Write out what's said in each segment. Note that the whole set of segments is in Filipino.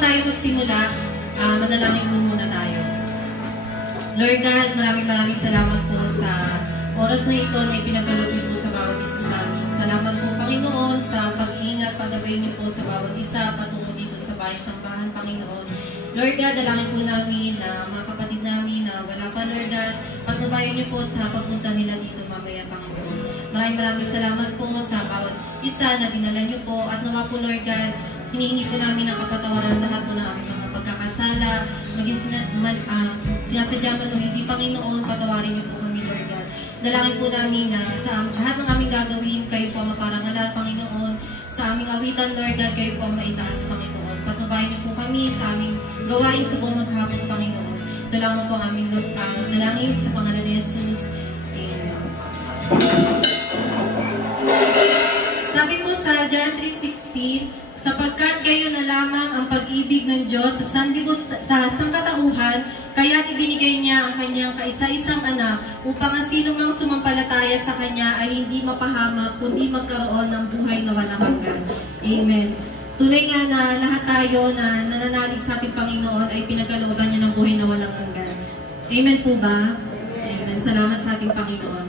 tayo magsimula, manalangin muna tayo. Lord God, maraming salamat po sa oras na ito na ipinagkaloob niyo po sa bawat isa sa amin. Salamat po, Panginoon, sa pag-iingat, pag-abay niyo po sa bawat isa, patungo dito sa bahay-sambahan, Panginoon. Lord God, dalangin po namin na mga kapatid namin na wala pa, Lord God, patnubayan niyo po sa pagpunta nila dito mamaya, Panginoon. Maraming salamat po sa bawat isa na dinala niyo po at nawa po, Lord God, hinihingi po namin ang kapatawaran lahat po ng aming mga pagkakasala, maging sinasadya man o hindi, Panginoon, patawarin niyo po kami, Lord God. Dalangin po namin na sa lahat ng aming gagawin, kayo po ang maparangalan, Panginoon. Sa aming awitan, Lord God, kayo po ang maitaas, Panginoon. Patnubayan niyo po kami sa aming gawain sa buong maghapon, Panginoon. Dalangin po ang aming dalangin sa pangalan ni Jesus. Amen. Sabi po sa John 3:16, sapagkat kayo na lamang ang pag-ibig ng Diyos sa sangkatauhan, kaya't ibinigay niya ang kanyang kaisa-isang anak upang ang sino mang sumampalataya sa kanya ay hindi mapahamak kundi magkaroon ng buhay na walang hanggan. Amen. Tunay nga na lahat tayo na nananalig sa ating Panginoon ay pinagkalooban niya ng buhay na walang hanggan. Amen po ba? Amen. Salamat sa ating Panginoon.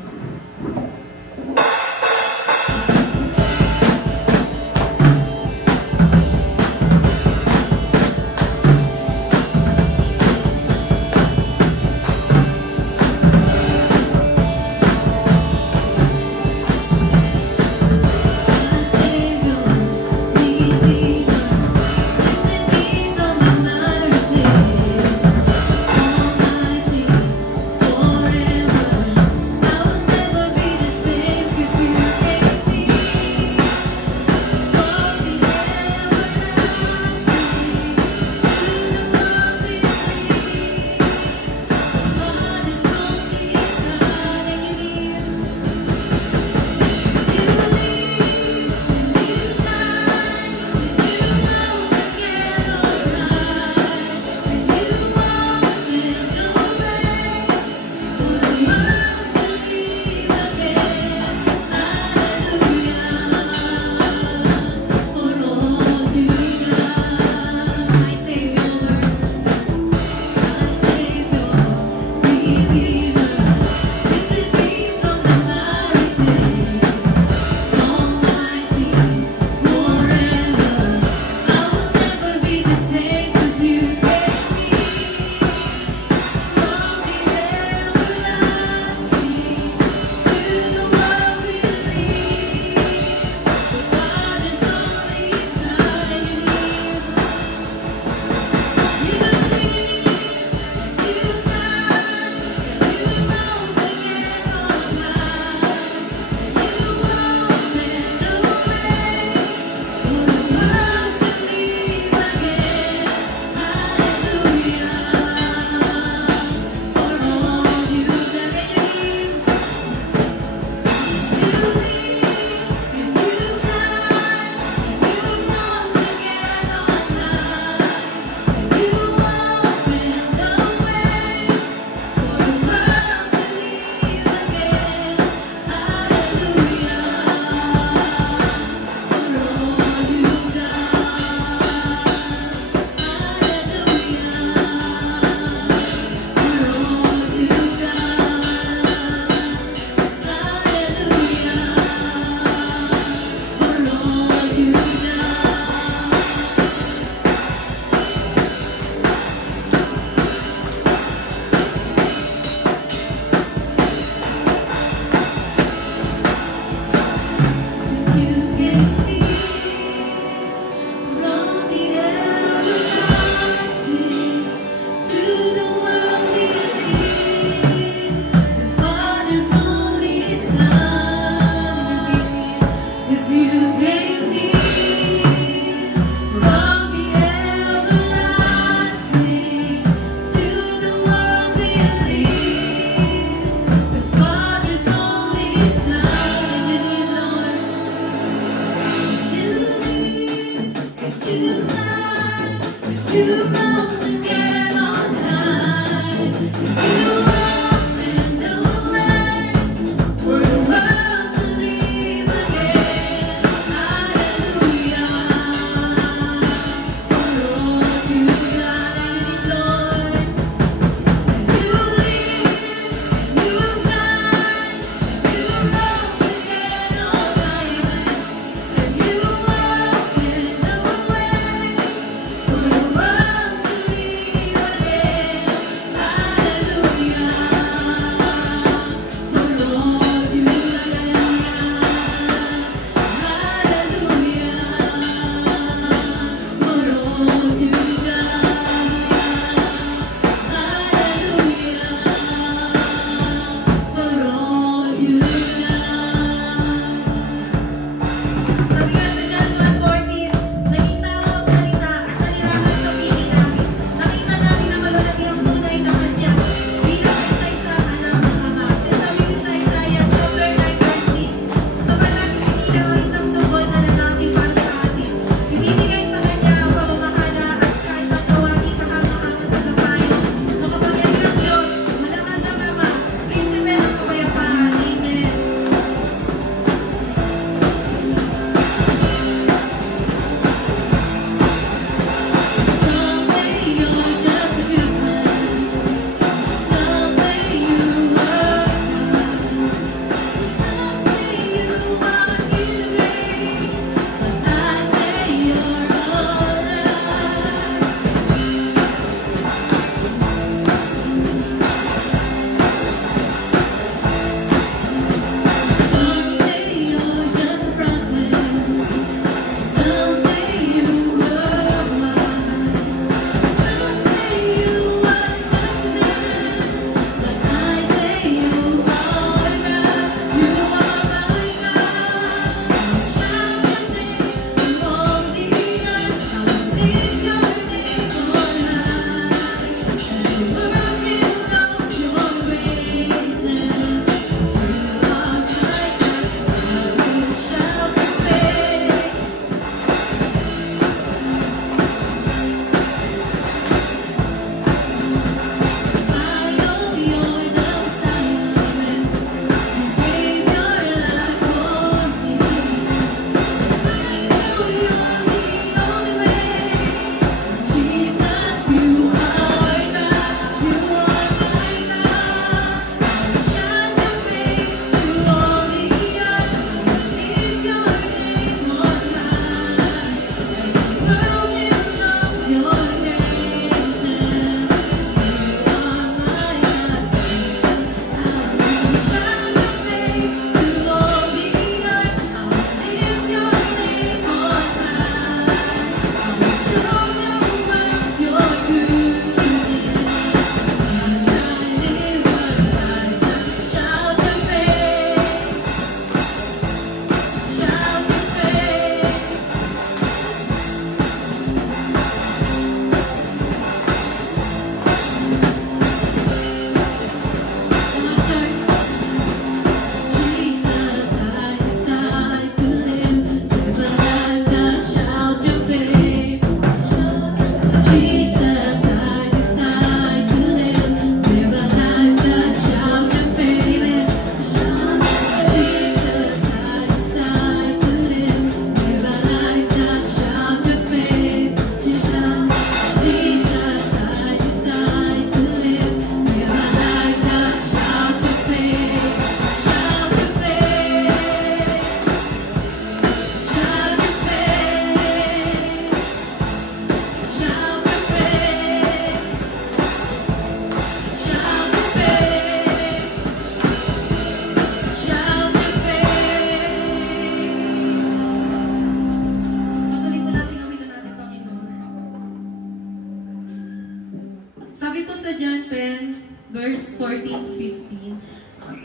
verse 14-15.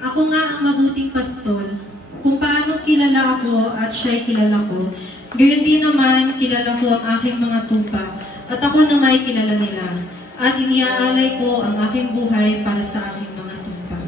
Ako nga ang mabuting pastol. Kung paano kilala ako at siya'y kilala ko, gayon din naman kilala ko ang aking mga tupa, at ako na may kilala nila, at iniaalay ko ang aking buhay para sa aking mga tupa.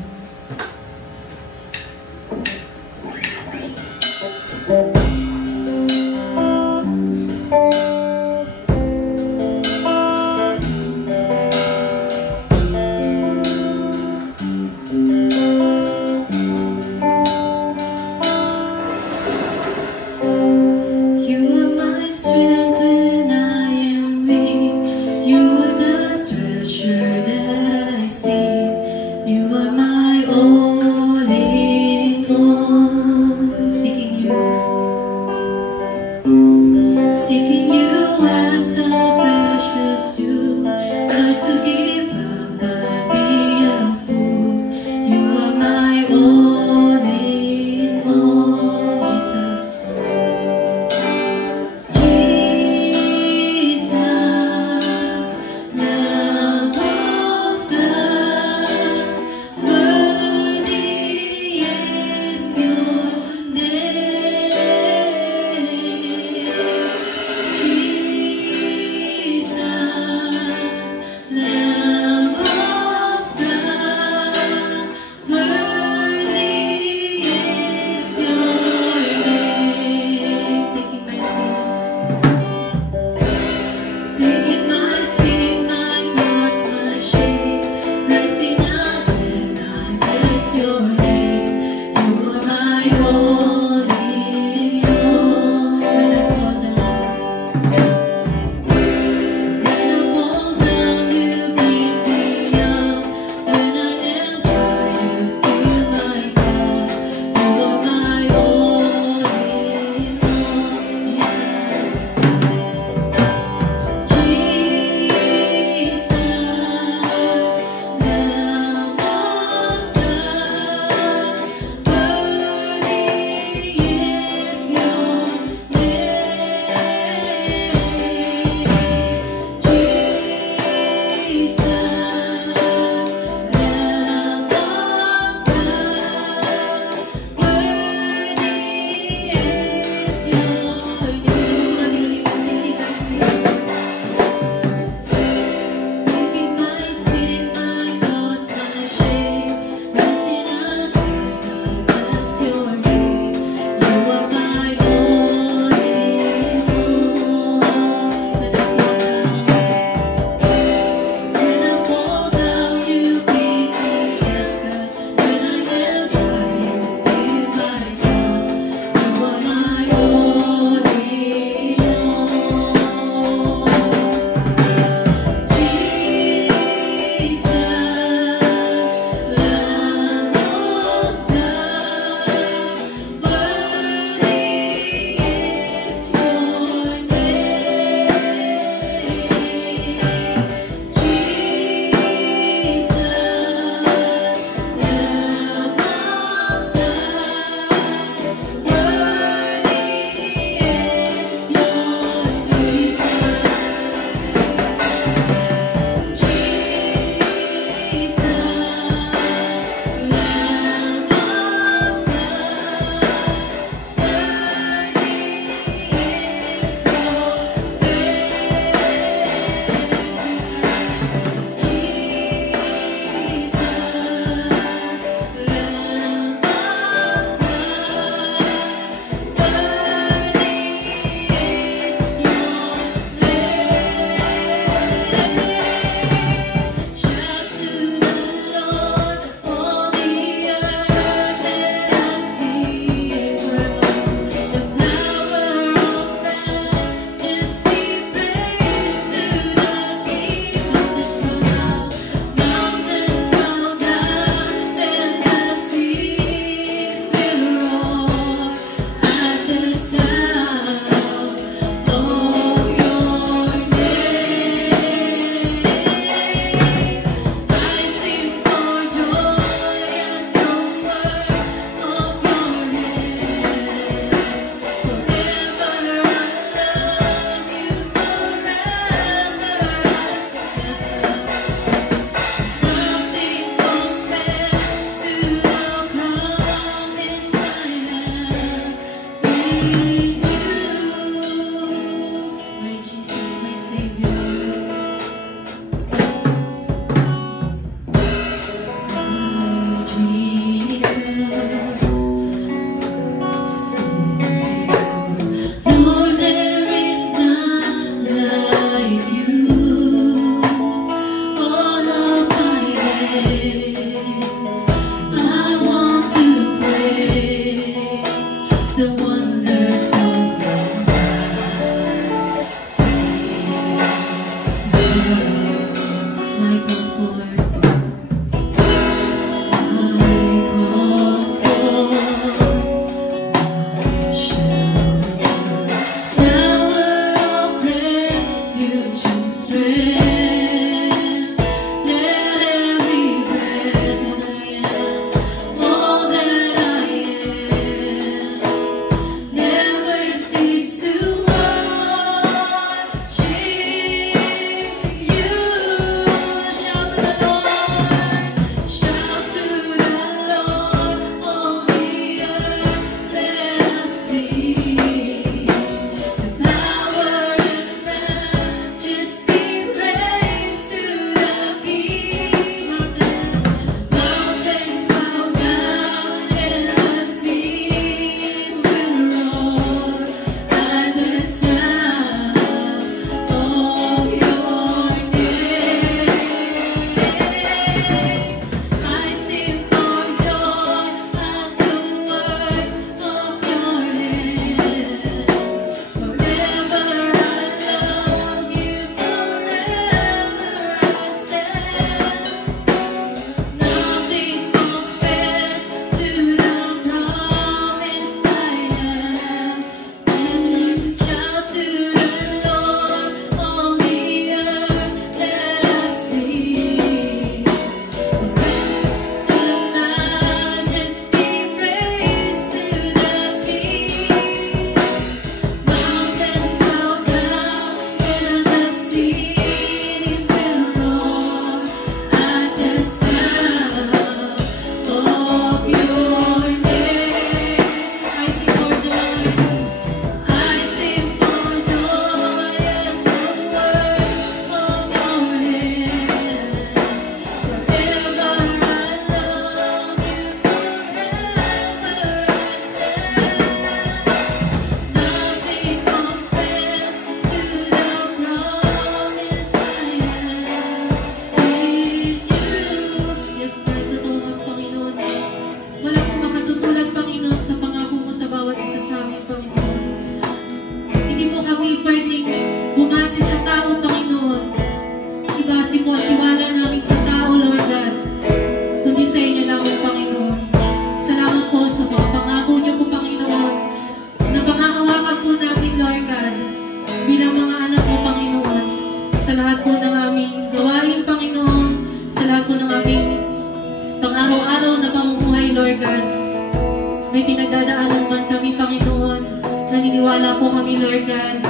Lord God,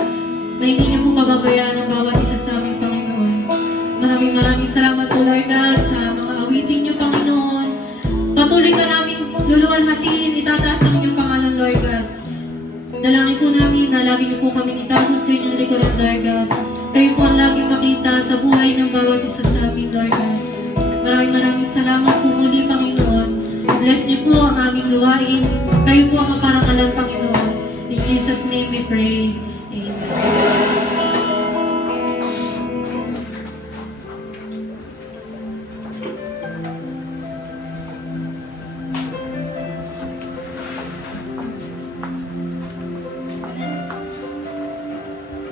na hindi niyo po pababayaan ang bawat isa sa aming Panginoon. Maraming salamat po, Lord God, sa mga awitin niyo, Panginoon. Patuloy ka namin luluwalhatiin, itataas ang inyong pangalan, Lord God. Dalangin po namin na lagi niyo po kami itago sa inyong likuran, Lord God. Kayo po ang laging makita sa buhay ng bawat isa sa amin, Lord God. Maraming salamat po muli, Panginoon. Bless niyo po ang aming luwain. Kayo po ang kaparangalan, Panginoon. In Jesus' name we pray. Amen.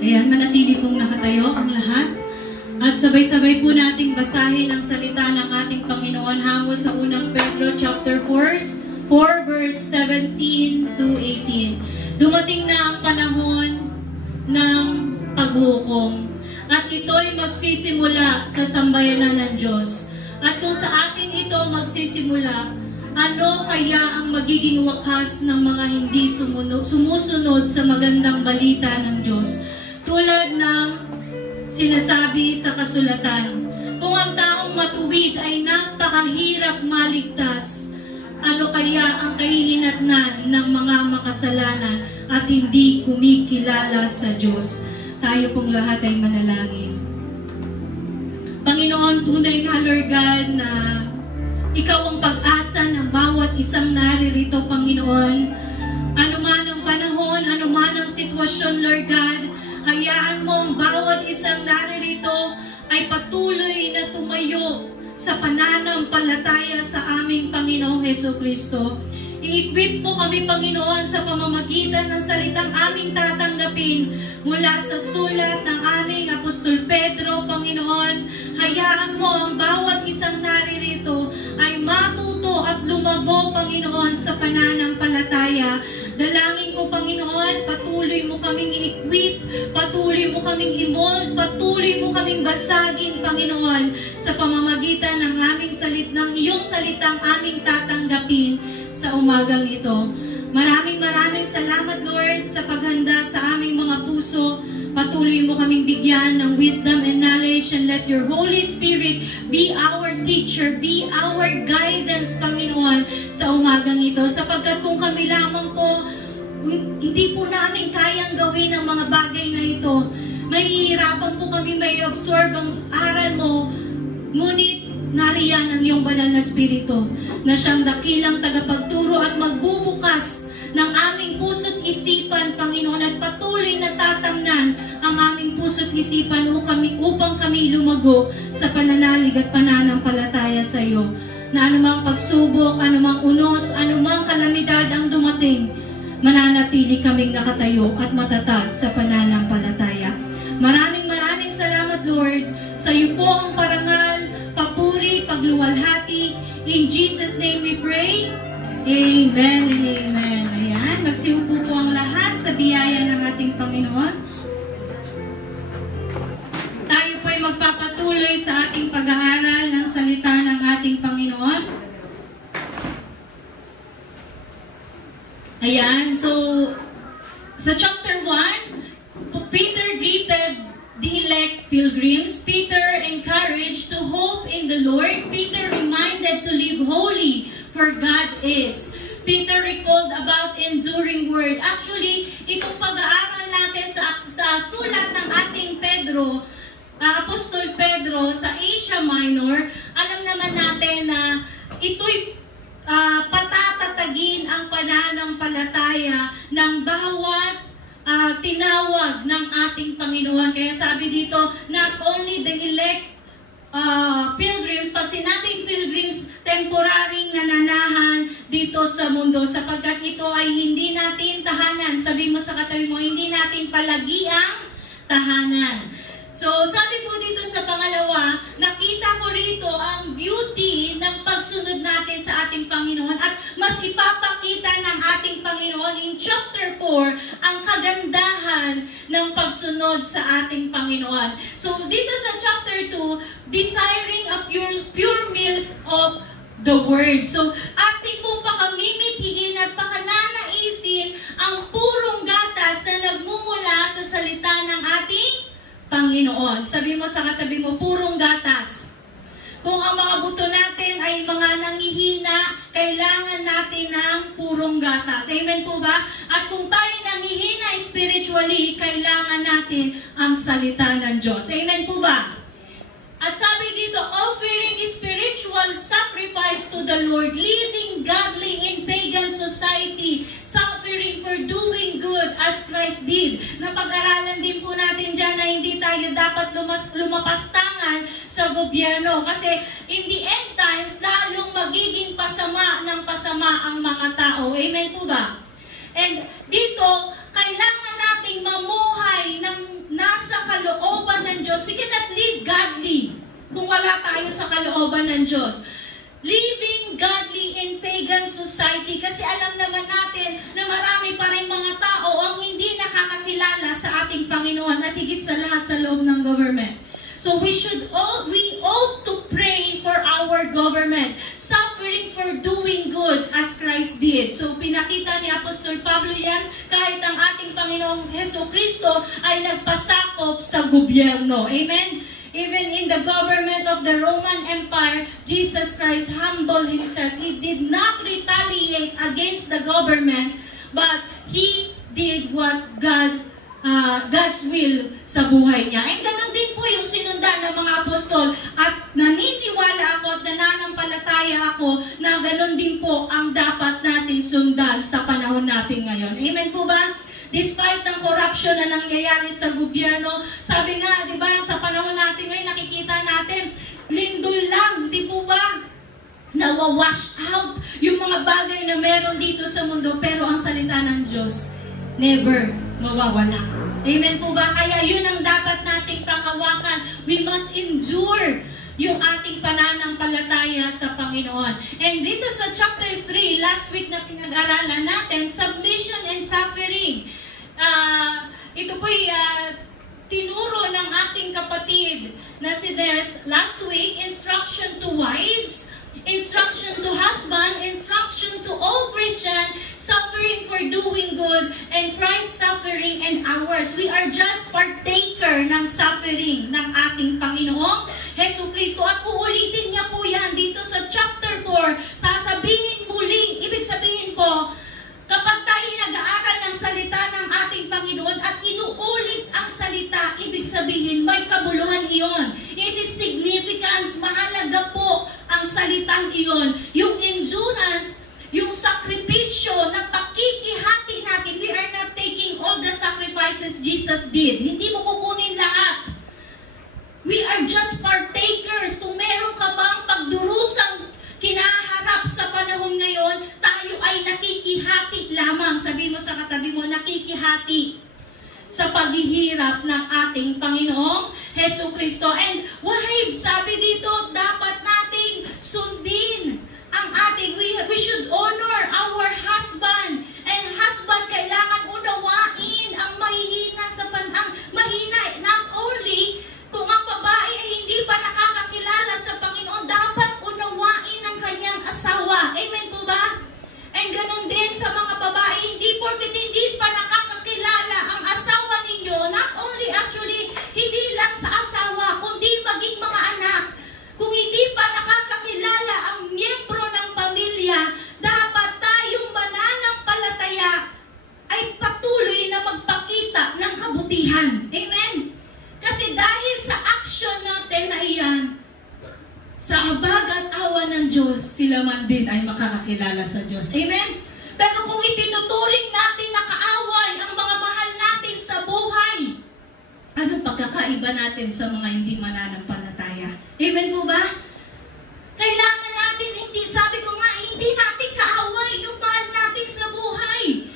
Ayan, manatili pong nakatayo ang lahat. At sabay-sabay po nating basahin ang salita ng ating Panginoon hango sa unang Pedro chapter 4 verse 17 to 18. Dumating na ang panahon ng paghukom. At ito'y magsisimula sa sambayanan ng Diyos. At kung sa atin ito magsisimula, ano kaya ang magiging wakas ng mga hindi sumusunod sa magandang balita ng Diyos? Tulad ng sinasabi sa kasulatan, kung ang taong matuwid ay napakahirap maligtas, ano kaya ang kahihinatnan ng mga makasalanan at hindi kumikilala sa Diyos? Tayo pong lahat ay manalangin. Panginoon, tunay nga, Lord God, na Ikaw ang pag-asa ng bawat isang naririto, Panginoon. Ano man ang panahon, ano man ang sitwasyon, Lord God, hayaan mo ang bawat isang naririto ay patuloy na tumayo sa pananampalataya sa aming Panginoong Hesukristo. I-equip mo kami, Panginoon, sa pamamagitan ng salitang aming tatanggapin mula sa sulat ng aming Apostol Pedro, Panginoon. Hayaan mo ang bawat isang naririto ay matuto at lumago, Panginoon, sa pananampalataya. Dalangin ko, Panginoon, patuloy mo kaming i-equip, patuloy mo kaming i-mold, patuloy mo kaming basagin, Panginoon, sa pamamagitan ng ng iyong salitang aming tatanggapin sa umagang ito. Maraming salamat, Lord, sa paghanda sa aming mga puso. Patuloy mo kaming bigyan ng wisdom and knowledge, and let your Holy Spirit be our teacher, be our guidance, Panginoon, sa umagang ito. Sapagkat kung kami lamang po, hindi po namin kayang gawin ang mga bagay na ito. Mahihirapan po kami may absorb ang aral mo, ngunit nariyan ang iyong banal na Espiritu na siyang dakilang tagapagturo at magbubukas ng aming puso't isipan, Panginoon, at patuloy na tatamnan ang aming puso't isipan upang kami lumago sa pananalig at pananampalataya sa iyo. Na anumang pagsubok, anumang unos, anumang kalamidad ang dumating, mananatili kaming nakatayo at matatag sa pananampalataya. Maraming salamat, Lord. Sa iyo po ang parangal, papuri, pagluwalhati. In Jesus' name we pray. Amen and amen. Ayan, magsiupo po ang lahat sa biyaya ng ating Panginoon. Tayo po ay magpapatuloy sa ating pag-aaral ng salita ng ating Panginoon. Ayan, so sa chapter 1, Peter greeted the elect pilgrims. Peter encouraged to hope in the Lord. Peter reminded to live holy, for God is. Peter recalled about enduring word. Actually, itong pag-aaral natin sa sulat ng ating Apostol Pedro sa Asia Minor, alam naman natin na ito'y patatatagin ang pananampalataya ng bawat tinawag ng ating Panginoon. Kaya sabi dito, not only the elect pilgrims, pag sinabing pilgrims, temporaring nananahan dito sa mundo, sapagkat ito ay hindi natin tahanan. Sabi mo sa katabi mo, hindi natin palagiang tahanan. So, sabi po dito sa pangalawa, nakita ko rito ang beauty ng pagsunod natin sa ating Panginoon at mas ipapakita ng ating Panginoon in chapter 4 ang kagandahan ng pagsunod sa ating Panginoon. So, dito sa chapter 2, desiring a pure milk of the Word. So, ating pong pakamimitiin at pakananaisin ang purong gatas na nagmumula Panginoon. Sabi mo sa katabi mo, purong gatas. Kung ang mga buto natin ay mga nanghihina, kailangan natin ng purong gatas. Amen po ba? At kung tayo nanghihina spiritually, kailangan natin ang salita ng Diyos. Amen po ba? At sabi dito, offering spiritual sacrifice to the Lord, living godly in pagan society, suffering for doing good as Christ did. Napag-aralan din po natin dyan na hindi tayo dapat lumapastangan sa gobyerno. Kasi in the end times, lalong magiging pasama ng pasama ang mga tao. Amen po ba? And dito, kailangan nating mamuhay ng nasa kalooban ng Diyos. We cannot live godly kung wala tayo sa kalooban ng Diyos. Living godly in pagan society, kasi alam naman natin na marami pa rin mga tao ang hindi nakakakilala sa ating Panginoon at higit sa lahat sa loob ng government. So we ought to pray for our government, suffering for doing good as Christ did. So pinakita ni Apostol Pablo yan, kahit ang ating Panginoong Jesucristo ay nagpasakop sa gobyerno. Amen? Even in the government of the Roman Empire, Jesus Christ humbled himself. He did not retaliate against the government, but he did what God's will sa buhay niya. And ganun din po yung sinundan ng mga apostol. At naniniwala ako at nananampalataya ako na ganun din po ang dapat natin sundan sa panahon natin ngayon. Amen po ba? Despite ng corruption na nangyayari sa gobyerno, sabi nga, di ba, sa panahon natin ngayon, nakikita natin, lindol lang, di po ba? Nawawash out yung mga bagay na meron dito sa mundo, pero ang salita ng Diyos, never mawawala. Amen po ba? Kaya yun ang dapat nating panghawakan. We must endure yung ating pananampalataya sa Panginoon. And dito sa chapter 3, last week na pinag-aralan natin, submission and suffering. Ito po'y tinuro ng ating kapatid na si Des last week, instruction to wives, instruction to husband, instruction to all Christian, suffering for doing good, and Christ's suffering and ours. We are just partaker ng suffering ng ating Panginoong Jesucristo. At uulitin niya po yan dito sa chapter 4. Sasabihin muling, ibig sabihin po, kapag tayo nag-aaral ng salita ng ating Panginoon at inuulit ang salita, ibig sabihin may kabuluhan iyon. It is significance, mahalaga po ang salitang iyon. Yung endurance, yung sakripisyo na pakikihati natin. We are not taking all the sacrifices Jesus did. Hindi mo kukunin lahat. We are just partakers. Kung meron ka bang pagdurusang kinaharap sa panahon ngayon, tayo ay nakikihati lamang. Sabi mo sa katabi mo, nakikihati sa paghihirap ng ating Panginoong Jesucristo. And wives, sabi dito, dapat nating sundin ang ating, we should honor our husband. And husband, kailangan unawain ang mahihina sa mahina, not only kung ang babae ay hindi pa nakakakilala sa Panginoon, dapat unawain ang kanyang asawa. Amen po ba? And ganun din sa mga babae, hindi porket hindi pa nakakakilala ang asawa ninyo, not only actually, hindi lang sa asawa, kundi maging mga anak. Kung hindi pa nakakakilala ang miyembro ng pamilya, dapat tayong mananampalataya ay patuloy na magpakita ng kabutihan. Amen? Kasi dahil sa action natin na iyan, sa habag at awa ng Diyos, sila man din ay makakakilala sa Diyos. Amen? Pero kung itinuturing natin na kaaway ang mga mahal natin sa buhay, anong pagkakaiba natin sa mga hindi mananampalataya? Amen po ba? Kailangan natin, hindi, sabi ko nga, hindi natin kaaway yung mahal natin sa buhay.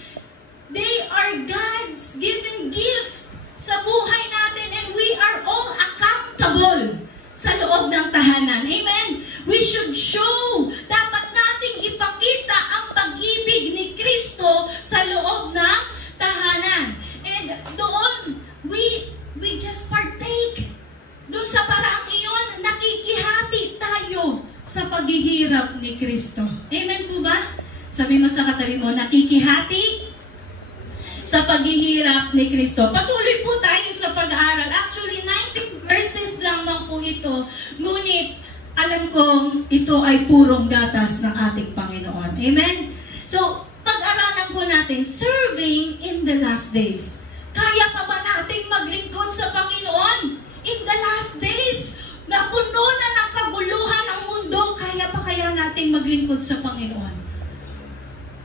They are God's given gift sa buhay natin, and we are all accountable sa loob ng tahanan. Amen? We should show, dapat nating ipakita ang pag-ibig ni Kristo sa loob ng tahanan. And doon, we just partake. Doon sa paraang iyon, nakikihati tayo sa paghihirap ni Kristo. Amen po ba? Sabi mo sa katabi mo, nakikihati sa paghihirap ni Kristo. Patuloy po tayo sa pag-aaral. Actually, 19 ngunit alam kong ito ay purong gatas ng ating Panginoon. Amen? So, pag-aralan po natin, serving in the last days. Kaya pa ba nating maglingkod sa Panginoon in the last days? Na puno na ng kaguluhan ang mundo, kaya pa kaya nating maglingkod sa Panginoon?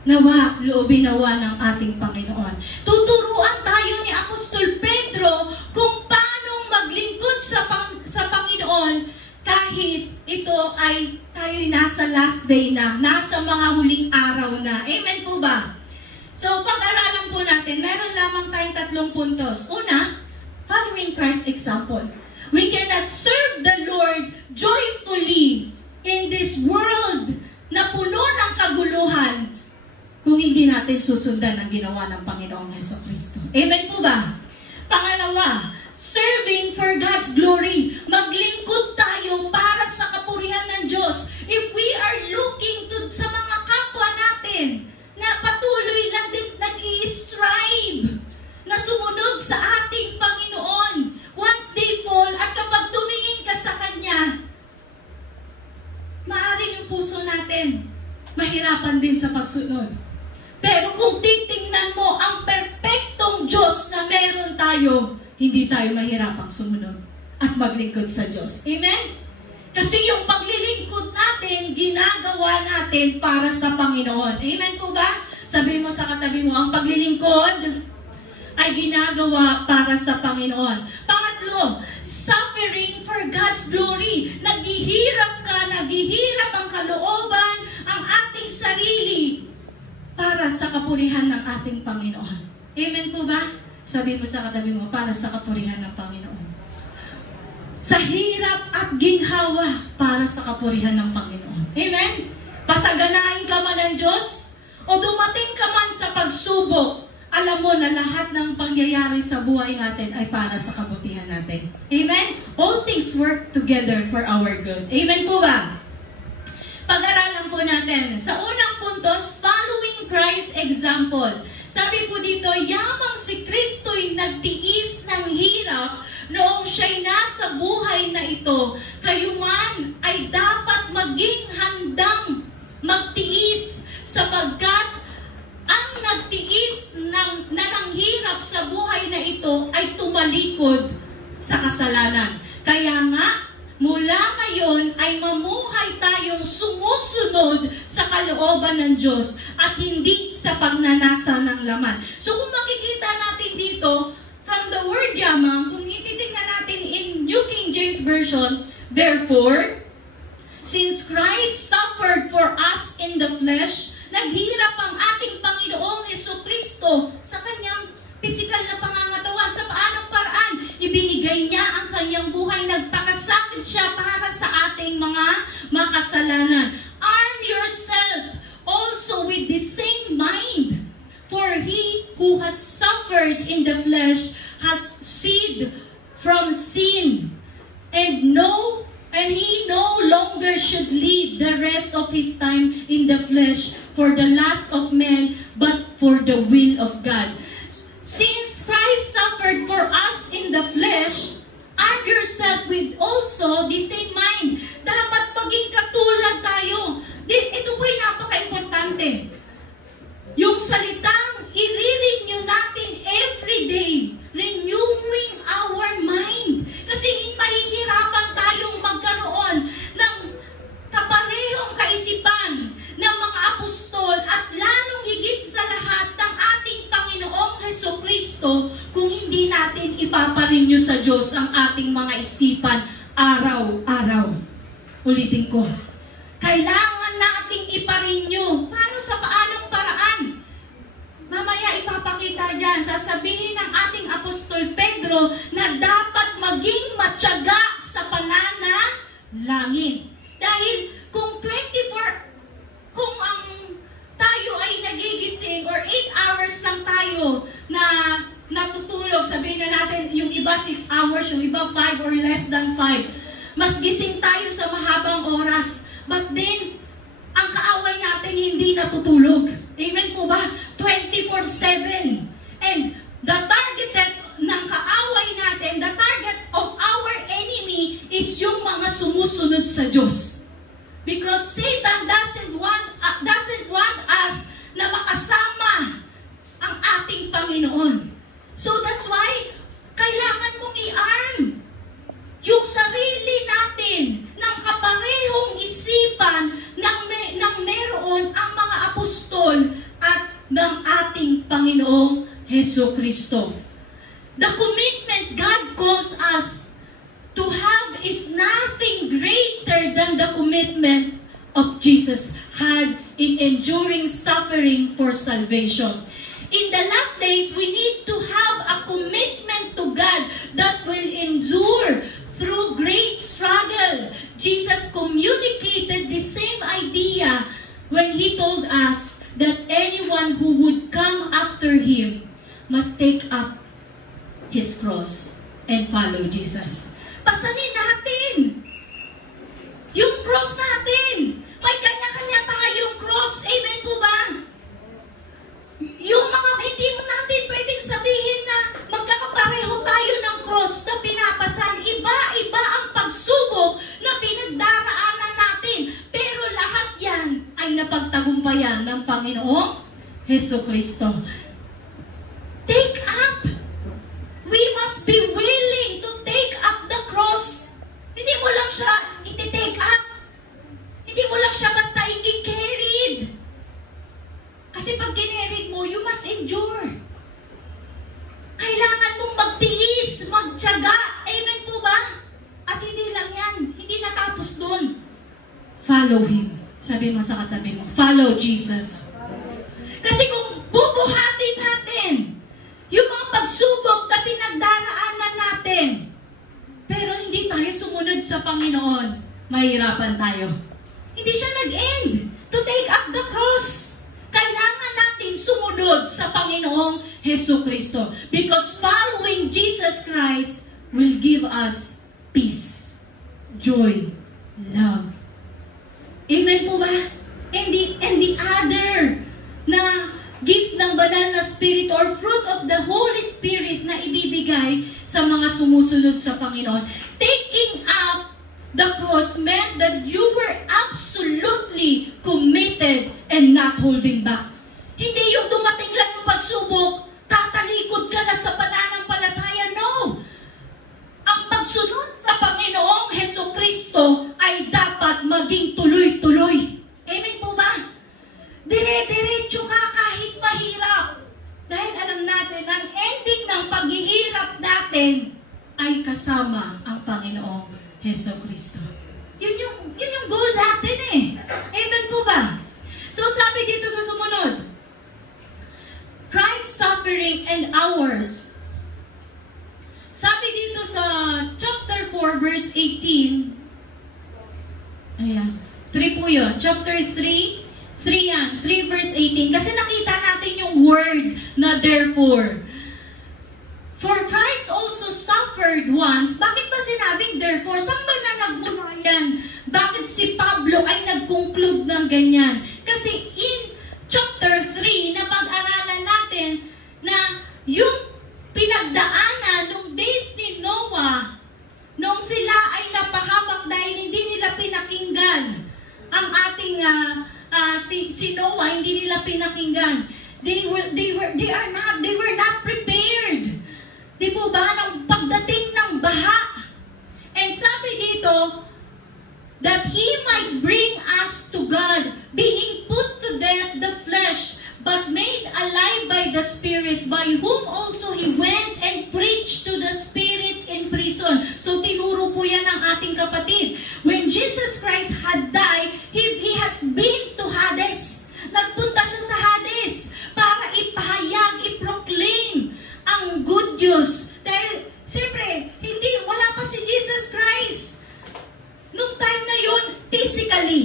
Nawa, loobin nawa ng ating Panginoon. Tuturuan tayo ni Apostol Pedro kung paano maglingkod sa Panginoon kahit ito ay tayo'y nasa last day na, nasa mga huling araw na. Amen po ba? So, pag-aralan po natin, meron lamang tayong 3 puntos. Una, following Christ's example. We cannot serve the Lord joyfully in this world na puno ng kaguluhan kung hindi natin susundan ang ginawa ng Panginoong Hesukristo. Amen po ba? Pangalawa, serving for God's glory. Maglingkod tayo para sa kapurihan ng Diyos. If we are looking to sa mga kapwa natin na patuloy lang din nag-i-strive na sumunod sa ating Panginoon, once they fall at kapag tumingin ka sa Kanya, maaaring yung puso natin mahirapan din sa pagsunod. Pero kung titingnan mo ang perpektong Diyos na meron tayo, hindi tayo mahirapang sumunod at maglingkod sa Diyos. Amen? Kasi yung paglilingkod natin, ginagawa natin para sa Panginoon. Amen po ba? Sabi mo sa katabi mo, ang paglilingkod ay ginagawa para sa Panginoon. Pangatlo, suffering for God's glory. Naghihirap ang kalooban, ang ating sarili para sa kapurihan ng ating Panginoon. Amen po ba? Sabi mo sa katabi mo, para sa kapurihan ng Panginoon. Sa hirap at ginhawa, para sa kapurihan ng Panginoon. Amen? Pasaganain ka man ng Diyos, o dumating ka man sa pagsubok, alam mo na lahat ng pangyayari sa buhay natin ay para sa kabutihan natin. Amen? All things work together for our good. Amen po ba? Pag-aralan po natin. Sa unang puntos, following Christ's example. Sabi po dito, yamang si Kristo'y nagtiis ng hirap noong siya'y nasa buhay na ito. Kayo man ay dapat maging handang magtiis sapagkat ang nagtiis na nanghirap sa buhay na ito ay tumalikod sa kasalanan. Kaya nga, mula ngayon ay mamuhay tayong sumusunod sa kalooban ng Diyos at hindi sa pagnanasa ng laman. So kung makikita natin dito, from the word yamang, kung ititignan natin in New King James Version, therefore, since Christ suffered for us in the flesh, naghirap ang ating Panginoong Hesukristo sa kanyang pisikal na pangangatawan. Sa paanong paraan? Ibinigay niya ang kanyang buhay. Nagpakasakit siya para sa ating mga makasalanan. Arm yourself also with the same mind. For he who has suffered in the flesh has ceased from sin. And he no longer should live the rest of his time in the flesh for the lust of men, but for the will of God. Since Christ suffered for us in the flesh, arm yourself with also the same mind. Dapat maging katulad tayo. Ito po'y napaka-importante. Yung salitang i-renew natin every day, renewing our mind. Kasi mahihirapan tayong magkaroon ng kaparehong kaisipan ng mga apostol at lalong higit sa lahat ng ating Panginoong Hesukristo kung hindi natin ipaparenew sa Diyos ang ating mga isipan araw-araw. Ulitin ko. Kailangan nating iparenew. Paanong paraan? Mamaya ipapakita dyan, sasabihin ng ating Apostol Pedro na dapat maging matyaga sa pananalangin. Dahil kung tayo ay nagigising or 8 hours lang tayo na natutulog, sabihin na natin yung iba 6 hours, yung iba 5 or less than 5. Mas gising tayo sa mahabang oras. But then, ang kaaway natin hindi natutulog. Amen po ba? 24/7. And the target ng kaaway natin, the target of our enemy is yung mga sumusunod sa Diyos. Because Satan doesn't want us na makasama ang ating Panginoon. So that's why, kailangan mong i-arm yung sarili natin ng kaparehong isipan ng meron ang mga apostol at ng ating Panginoong Jesucristo. The commitment God calls us to have is nothing greater than the commitment of Jesus had in enduring suffering for salvation. In the last days, we need to have a commitment to God that will endure through great struggle. Jesus communicated the same idea when He told us that anyone who would come after Him must take up His cross and follow Jesus. Pasanin natin yung cross natin. May kanya-kanya tayong cross. Amen po ba? Yung mga hindi mo natin pwedeng sabihin na magkakapareho tayo ng cross na pinapasan. Iba-iba ang pagsubok na pinagdaraanan natin. Pero lahat yan ay napagtagumpayan ng Panginoong Jesucristo. Take up. We must be willing to take up the cross. Hindi mo lang siya iti-take up. Hindi mo lang siya basta i-carried. Kasi pag kinerid mo, you must endure. Kailangan mong magtiis, magtiyaga. Amen po ba? At hindi lang yan. Hindi natapos doon. Follow Him. Sabi mo sa katabi mo, follow Jesus. Kasi kung bubuhatin natin yung mga pagsubok na pinagdaraanan natin, pero hindi tayo sumunod sa Panginoon, mahirapan tayo. Hindi siya nag-end to take up the cross. Kailangan natin sumunod sa Panginoong Jesucristo. Because following Jesus Christ will give us peace, joy, love. Amen po ba? And the other na gift ng banal na Spirit or fruit of the Holy Spirit na ibibigay sa mga sumusunod sa Panginoon. Taking up the cross meant that you were absolutely committed and not holding back. Hindi yung dumating lang yung pagsubok, tatalikod ka na sa pananampalataya. No! Ang pagsunod sa Panginoong Jesucristo ay dapat maging tuloy-tuloy. Amen po ba? Dire-diretso ka kahit mahirap. Dahil alam natin, ang ending ng paghihirap natin ay kasama ang Panginoong Jesucristo. Yun yung goal natin eh. Amen po ba? So sabi dito sa sumunod, Christ's suffering and ours. Sabi dito sa chapter 4 verse 18, ayan, 3 po yun, chapter 3 yan, 3 verse 18, kasi nakita natin yung word na therefore. For Christ also suffered once. Bakit ba sinabing therefore? Saan ba na nagmula yan? Bakit si Pablo ay nag-conclude ng ganyan? Kasi in chapter 3, na pag-aralan natin na yung pinagdaanan nung days ni Noah, nung sila ay napahamak dahil hindi nila pinakinggan ang ating si Noah, hindi nila pinakinggan. They were not prepared. Di po ba, ng pagdating ng baha? And sabi dito, that He might bring us to God, being put to death the flesh, but made alive by the Spirit, by whom also He went and preached to the spirit in prison. So tinuro po yan ng ating kapatid. When Jesus Christ had died, He has been to Hades. Nagpunta siya sa Hades para ipahayag, i-proclaim ang good news. Dahil, siyempre, wala pa si Jesus Christ. Nung time na yun, physically.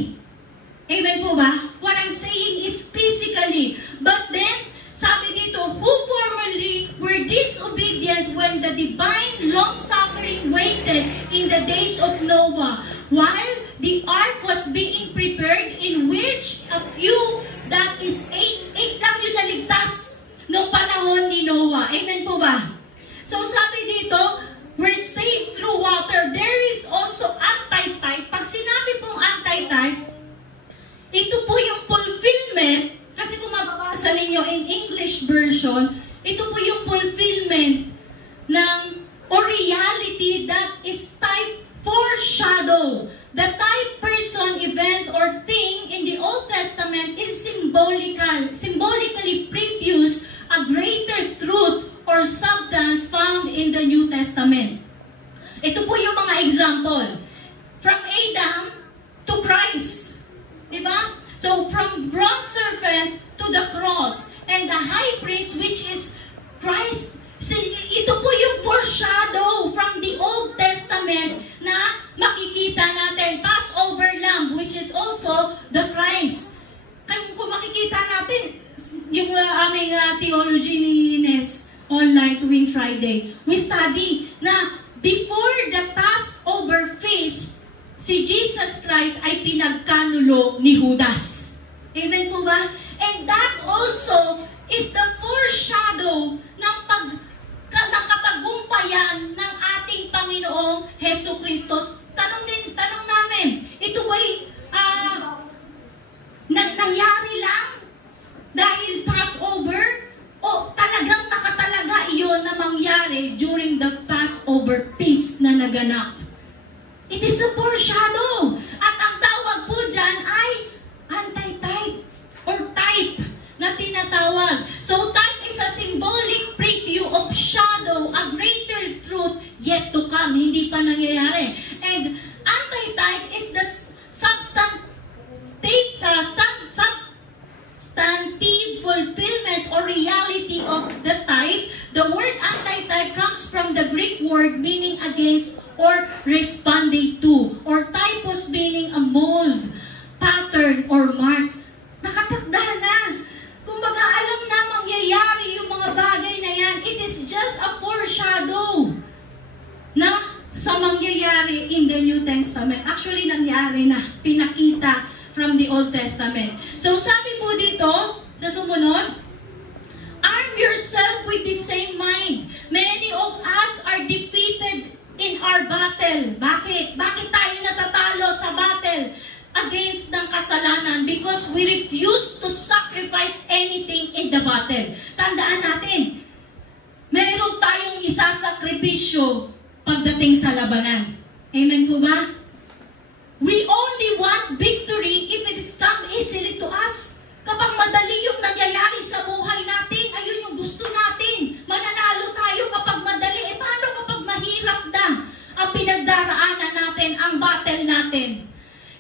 Amen po ba? What I'm saying is physically. But then, sabi dito, who formerly were disobedient when the divine long-suffering waited in the days of Noah, while the ark was being prepared, in which a few, that is 8 lang yun naligtas noong panahon ni Noah. Amen po ba? So sabi dito, we're saved through water. There is also anti-type. Pag sinabi Testament. Ito po yung mga example. From Adam to Christ. Diba? So, from bronze serpent to the cross. And the high priest, which is Christ. Ito po yung foreshadow from the Old Testament na makikita natin. Passover lamb, which is also the Christ. Kung makikita natin, yung aming theology ni Ines online tuwing Friday, we study na before the Passover feast, si Jesus Christ ay pinagkanulo ni Judas. Amen po ba? And that also is the foreshadow ng katagumpayan ng ating Panginoong Hesus Kristo. Tanong namin, ito ba'y nangyari lang dahil Passover? O talagang nakatalaga iyon na mangyari during the Passover feast na naganap? It is a foreshadow. At ang tawag po dyan ay anti-type or type na tinatawag. So type is a symbolic preview of shadow, a greater truth yet to come. Hindi pa nangyayari. And anti-type is the substantive fulfillment or reality of the type. The word anti-type comes from the Greek word meaning against or responding to, or typos meaning a mold, pattern, or mark. Nakatakda na. Kumbaga, alam na mangyayari yung mga bagay na yan. It is just a foreshadow na sa mangyayari in the New Testament. Actually, nangyari na. Pinakita from the Old Testament. So, sabi po dito, sa sumunod, arm yourself with the same mind. Many of us are defeated in our battle. Bakit? Bakit tayo natatalo sa battle against ng kasalanan? Because we refuse to sacrifice anything in the battle. Tandaan natin, meron tayong isasakripisyo pagdating sa labanan. Amen po ba? We only want victory if it comes easily to us. Kapag madali yung nangyayari sa buhay natin, ayun yung gusto natin. Mananalo tayo kapag madali. E paano kapag mahirap na ang pinagdaraanan natin, ang battle natin?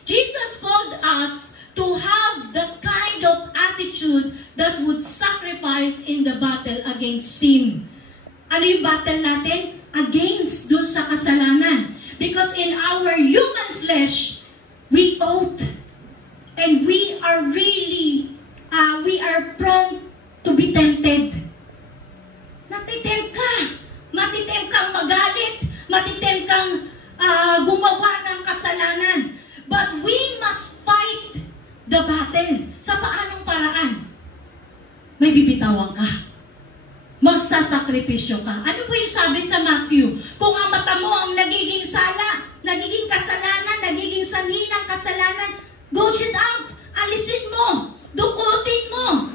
Jesus called us to have the kind of attitude that would sacrifice in the battle against sin. Ano yung battle natin? Against dun sa kasalanan. Because in our human flesh, we ought and we are really, we are prone to be tempted. Natitempt ka. Matitempt kang magalit. Matitempt kang gumawa ng kasalanan. But we must fight the battle. Sa paanong paraan? May bibitawan ka. Magsasakripisyo ka. Ano po yung sabi sa Matthew? Kung ang mata mo ang nagiging sala, nagiging kasalanan, nagiging sanhi ng kasalanan, gouge it out. Alisin mo. Dukutin mo.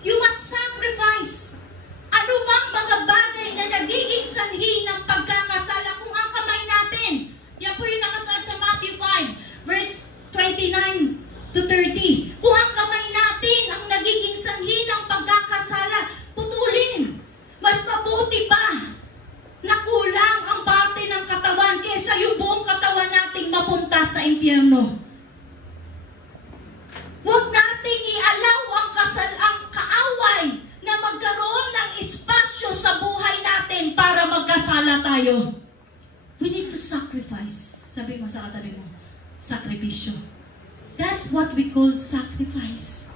You must sacrifice. Ano bang mga bagay na nagiging sanhi ng pagkakasala kung ang kamay natin? Yan po yung nakasaad sa Matthew 5, verse 29 to 30. Kung ang kamay natin ang nagiging sanhi ng pagkakasala, putulin. Mas mabuti pa na kulang ang parte ng katawan kaysa yung buong katawan nating mapunta sa impyerno. Huwag nating i-allow ang kaaway na magkaroon ng espasyo sa buhay natin para magkasala tayo. We need to sacrifice. Sabi mo sa katabi mo, sakripisyo. That's what we call sacrifice.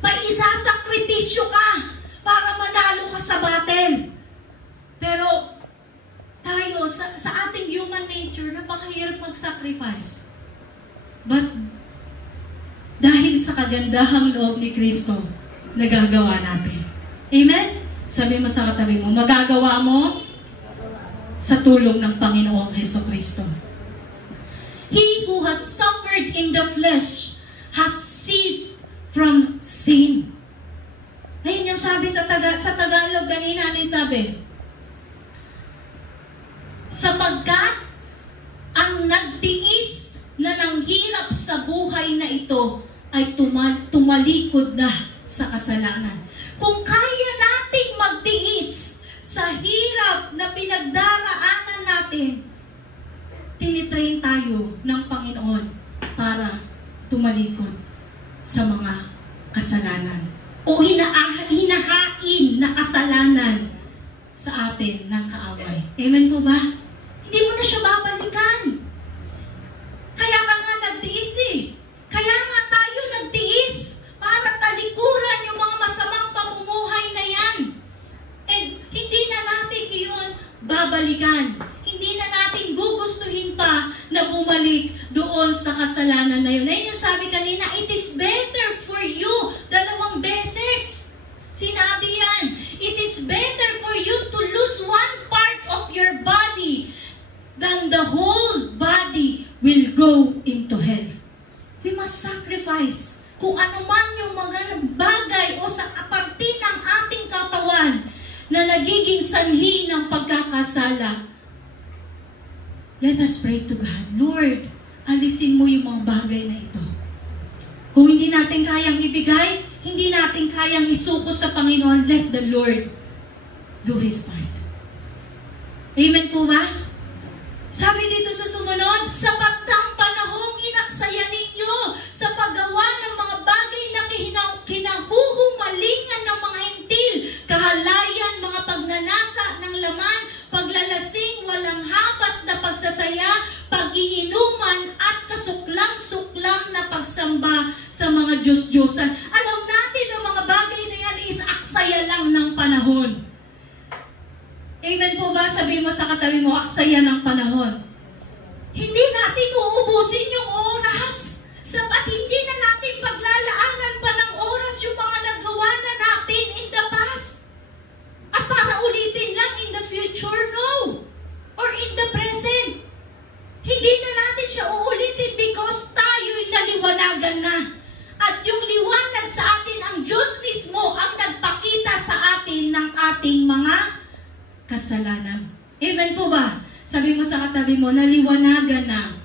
May isasakripisyo ka para manalo ka sa battle. Pero tayo, sa ating human nature, napakahirap mag-sacrifice. But dahil sa kagandahang loob ni Kristo, nagagawa natin. Amen? Sabi mo sa katabi mo, magagawa mo sa tulong ng Panginoong Hesus Kristo. He who has suffered in the flesh has ceased from sin. Ayun yung sabi sa Tagalog kanina, ano yung sabi? Sapagkat ang nagtiis na ng hirap sa buhay na ito ay tumalikod na sa kasalanan. Kung kaya nating magtiis sa hirap na pinagdala tayo ng Panginoon para tumalikod sa mga kasalanan o hinahain na kasalanan sa atin ng kaaway. Amen po ba? Hindi mo na siya babalikan. Kaya ka nga nagtiis eh. Kaya nga tayo nagtiis para talikuran yung mga masamang pamumuhay na yan. And hindi na natin yun babalikan. Hindi na natin gugustuhin pa na bumalik doon sa kasalanan na yun. Ayun yung sabi kanina, it is better for you. 2 beses. Sinabi yan. It is better for you to lose one part of your body than the whole body will go into hell. We must sacrifice kung ano man yung mga bagay o sa parte ng ating katawan na nagiging sanhi ng pagkakasala. Let us pray to God. Lord, alisin mo yung mga bagay na ito. Kung hindi natin kayang ibigay, hindi natin kayang isuko sa Panginoon, let the Lord do His part. Amen po ba? Sabi dito sa sumunod, sapat ang panahong inaksaya ninyo sa paggawa ng mga bagay na kinahuhumalingan ng mga hintil, kahalayan, mga pagnanasa ng laman, paglalasing, walang hapas na pagsasaya, pag-iinuman, at kasuklam-suklam na pagsamba sa mga Diyos-Diyosan. Alam natin na mga bagay na yan is aksaya lang ng panahon. Amen po ba? Sabihin mo sa katabi mo, aksaya ng panahon. Hindi natin uubusin yung oras. Sapat hindi na natin paglalaanan pa ng oras yung mga nagawa na natin in the past. At para ulitin lang in the future, no. Or in the present. Hindi na natin siya uulitin because tayo'y naliwanagan na. At yung liwanag sa atin, ang Diyos mismo ang nagpakita sa atin ng ating mga kasalanan. Amen po ba? Sabi mo sa katabi mo, naliwanagan na.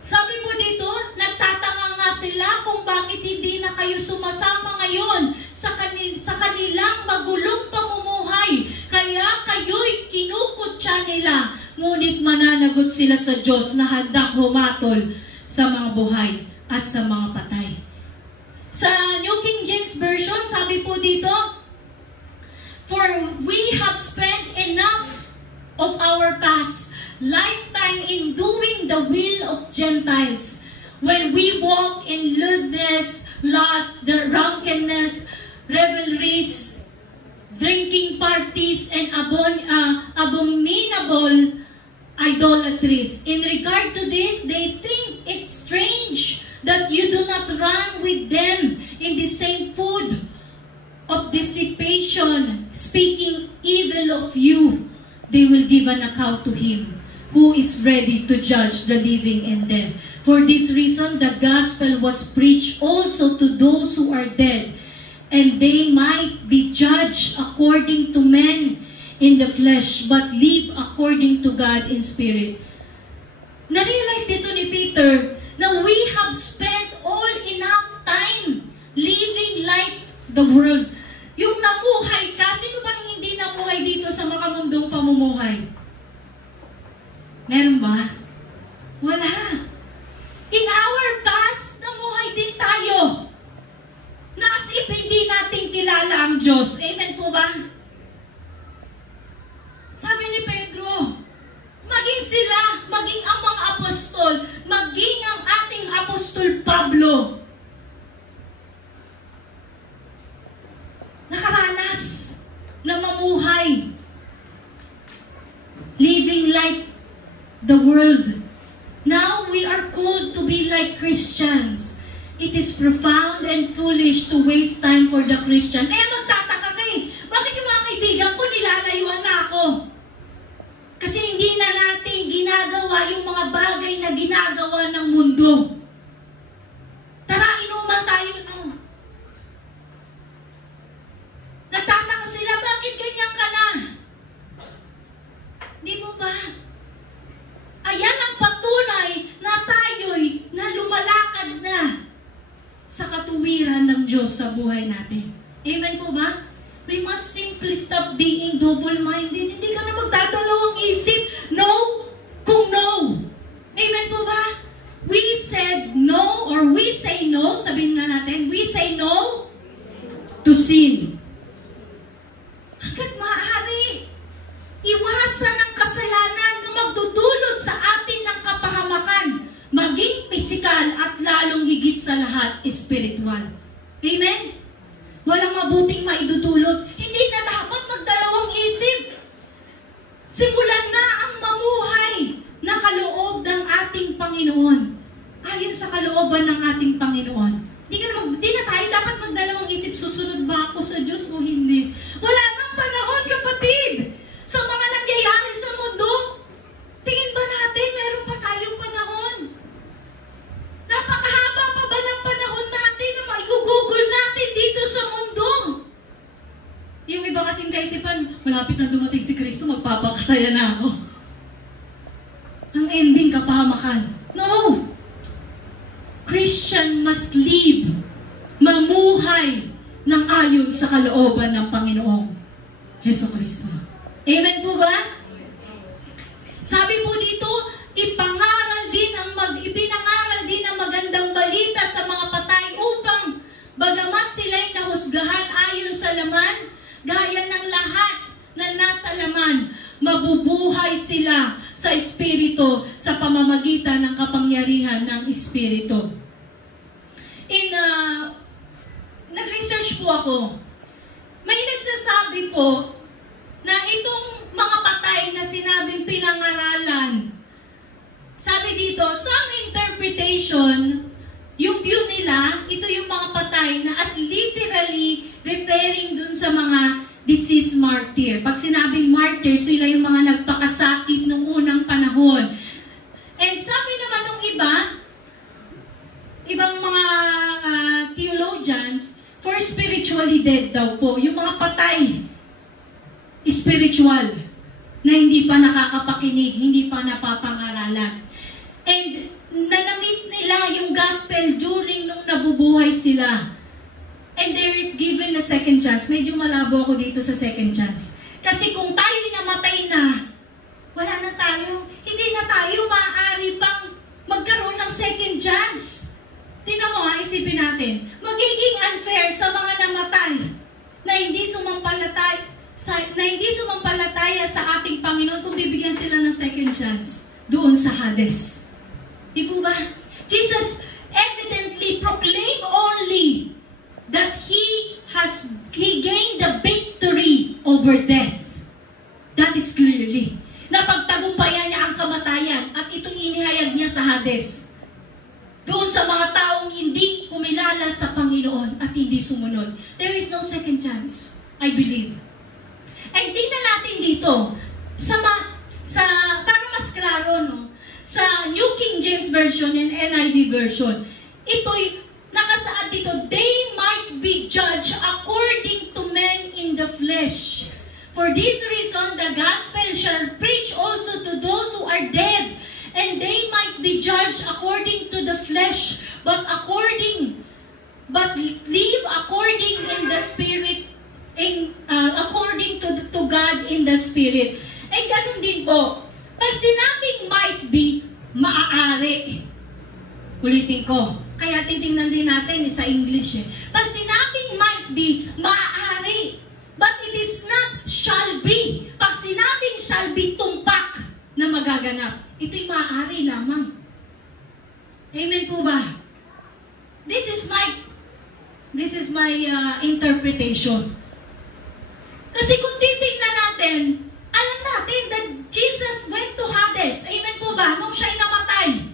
Sabi mo dito, nagtatanga nga sila kung bakit hindi na kayo sumasama ngayon sa kanilang magulong pamumuhay. Kaya kayo'y kinukutya nila. Ngunit mananagot sila sa Diyos na handang humatol sa mga buhay at sa mga patay. Sa New King James Version, sabi po dito, for we have spent enough of our past lifetime in doing the will of Gentiles, when we walk in lewdness, lust, drunkenness, revelries, drinking parties, and abominable idolatries. In regard to this, they think it's strange that you do not run with them in the same food of dissipation, speaking evil of you. They will give an account to Him who is ready to judge the living and dead. For this reason, the gospel was preached also to those who are dead, and they might be judged according to men in the flesh, but live according to God in spirit. Na-realize dito ni Peter na we have spent all enough time living like the world. Yung namuhay ka, sino bang hindi namuhay dito sa makamundong pamumuhay? Meron ba? Wala. In our past, namuhay din tayo. Na as if hindi natin kilala ang Diyos. Amen po ba? Sabi ni Pedro, maging sila, maging ang mga apostol, maging ang ating apostol Pablo, nakaranas na mamuhay, living like the world. Now we are called to be like Christians. It is profound and foolish to waste time for the Christian. Kaya magtataka ka eh, bakit yung mga kaibigan ko nilalayuan na ako? Kasi hindi na natin ginagawa yung mga bagay na ginagawa ng mundo. Tara, inuman tayo, no? Nagtataka sila, bakit ganyan ka na? Di mo ba? Ayan ang patunay na tayo'y na lumalakad na sa katuwiran ng Diyos sa buhay natin. Amen po ba? We must simply stop being double-minded. Hindi ka na magdadalawang isip. No kung no. sa lahat, spiritual. Amen? Walang mabuting maidudulot. Hindi na dapat magdalawang isip. Simulan na ang mamuhay na kaloob ng ating Panginoon. Ayon sa kalooban ng ating Panginoon. Di na tayo dapat magdalawang isip, susunod ba ako sa Diyos o hindi? Wala nang panahon, kapatid, sa mga nangyayari sa mundo. Tingin ba natin, meron pa tayong panahon? Napakahaba pa ba ng panahon natin na maigugugol natin dito sa mundo? Yung iba kasing kaisipan, malapit na dumating si Kristo, magpapakasaya na ako. Ang ending, kapahamakan. No! Christian must live, mamuhay ng ayon sa kalooban ng Panginoong Heso Kristo. Amen po ba? Sabi po dito, ipinangaral din ang magandang balita sa mga patay upang bagamat sila'y nahusgahan ayon sa laman, gaya ng lahat na nasa laman, mabubuhay sila sa Espiritu sa pamamagitan ng kapangyarihan ng Espiritu. Nag-research po ako. May nagsasabi po na itong mga patay na sinabing pinangaralan, sabi dito, some interpretation, yung view nila, ito yung mga patay na as literally referring dun sa mga deceased martyr. Pag sinabing martyr, sila yung mga nagpakasakit nung unang panahon. And sabi naman nung ibang mga theologians, for spiritually dead daw po. Yung mga patay, spiritual, na hindi pa nakakapakinig, hindi pa napapangaralan. And nanamiss nila yung gospel during nung nabubuhay sila. And there is given a second chance. Medyo malabo ako dito sa second chance. Kasi kung tayo'y namatay na, wala na tayo, hindi na tayo maaari pang magkaroon ng second chance. Tingnan mo, isipin natin, magiging unfair sa mga namatay na hindi sumampalataya sa ating Panginoon kung bibigyan sila ng second chance doon sa Hades. Di po ba? Jesus evidently proclaimed only that He gained the victory over death. That is clearly. Napagtagumpayan niya ang kamatayan at itong inihayag niya sa Hades. Doon sa mga taong hindi kumilala sa Panginoon at hindi sumunod. There is no second chance, I believe. And tingnan natin dito, para mas klaro, no? Sa New King James Version and NIV Version, ito'y nakasaad dito, they might be judged according to men in the flesh. For this reason, the gospel shall preach also to those who are dead, and they might be judged according to the flesh, but live according in the Spirit, according to God in the Spirit. Eh, ganun din po. Pag sinabing might be, maaari. Ulitin ko. Kaya titingnan din natin sa English. Pag sinabing might be, maaari. But it is not shall be. Pag sinabing shall be, tumpak na magaganap. Ito'y maaari lamang. Amen po ba? This is my interpretation. Kasi kung titingnan natin, alam natin that Jesus went to Hades. Amen po ba? Nung siya'y namatay.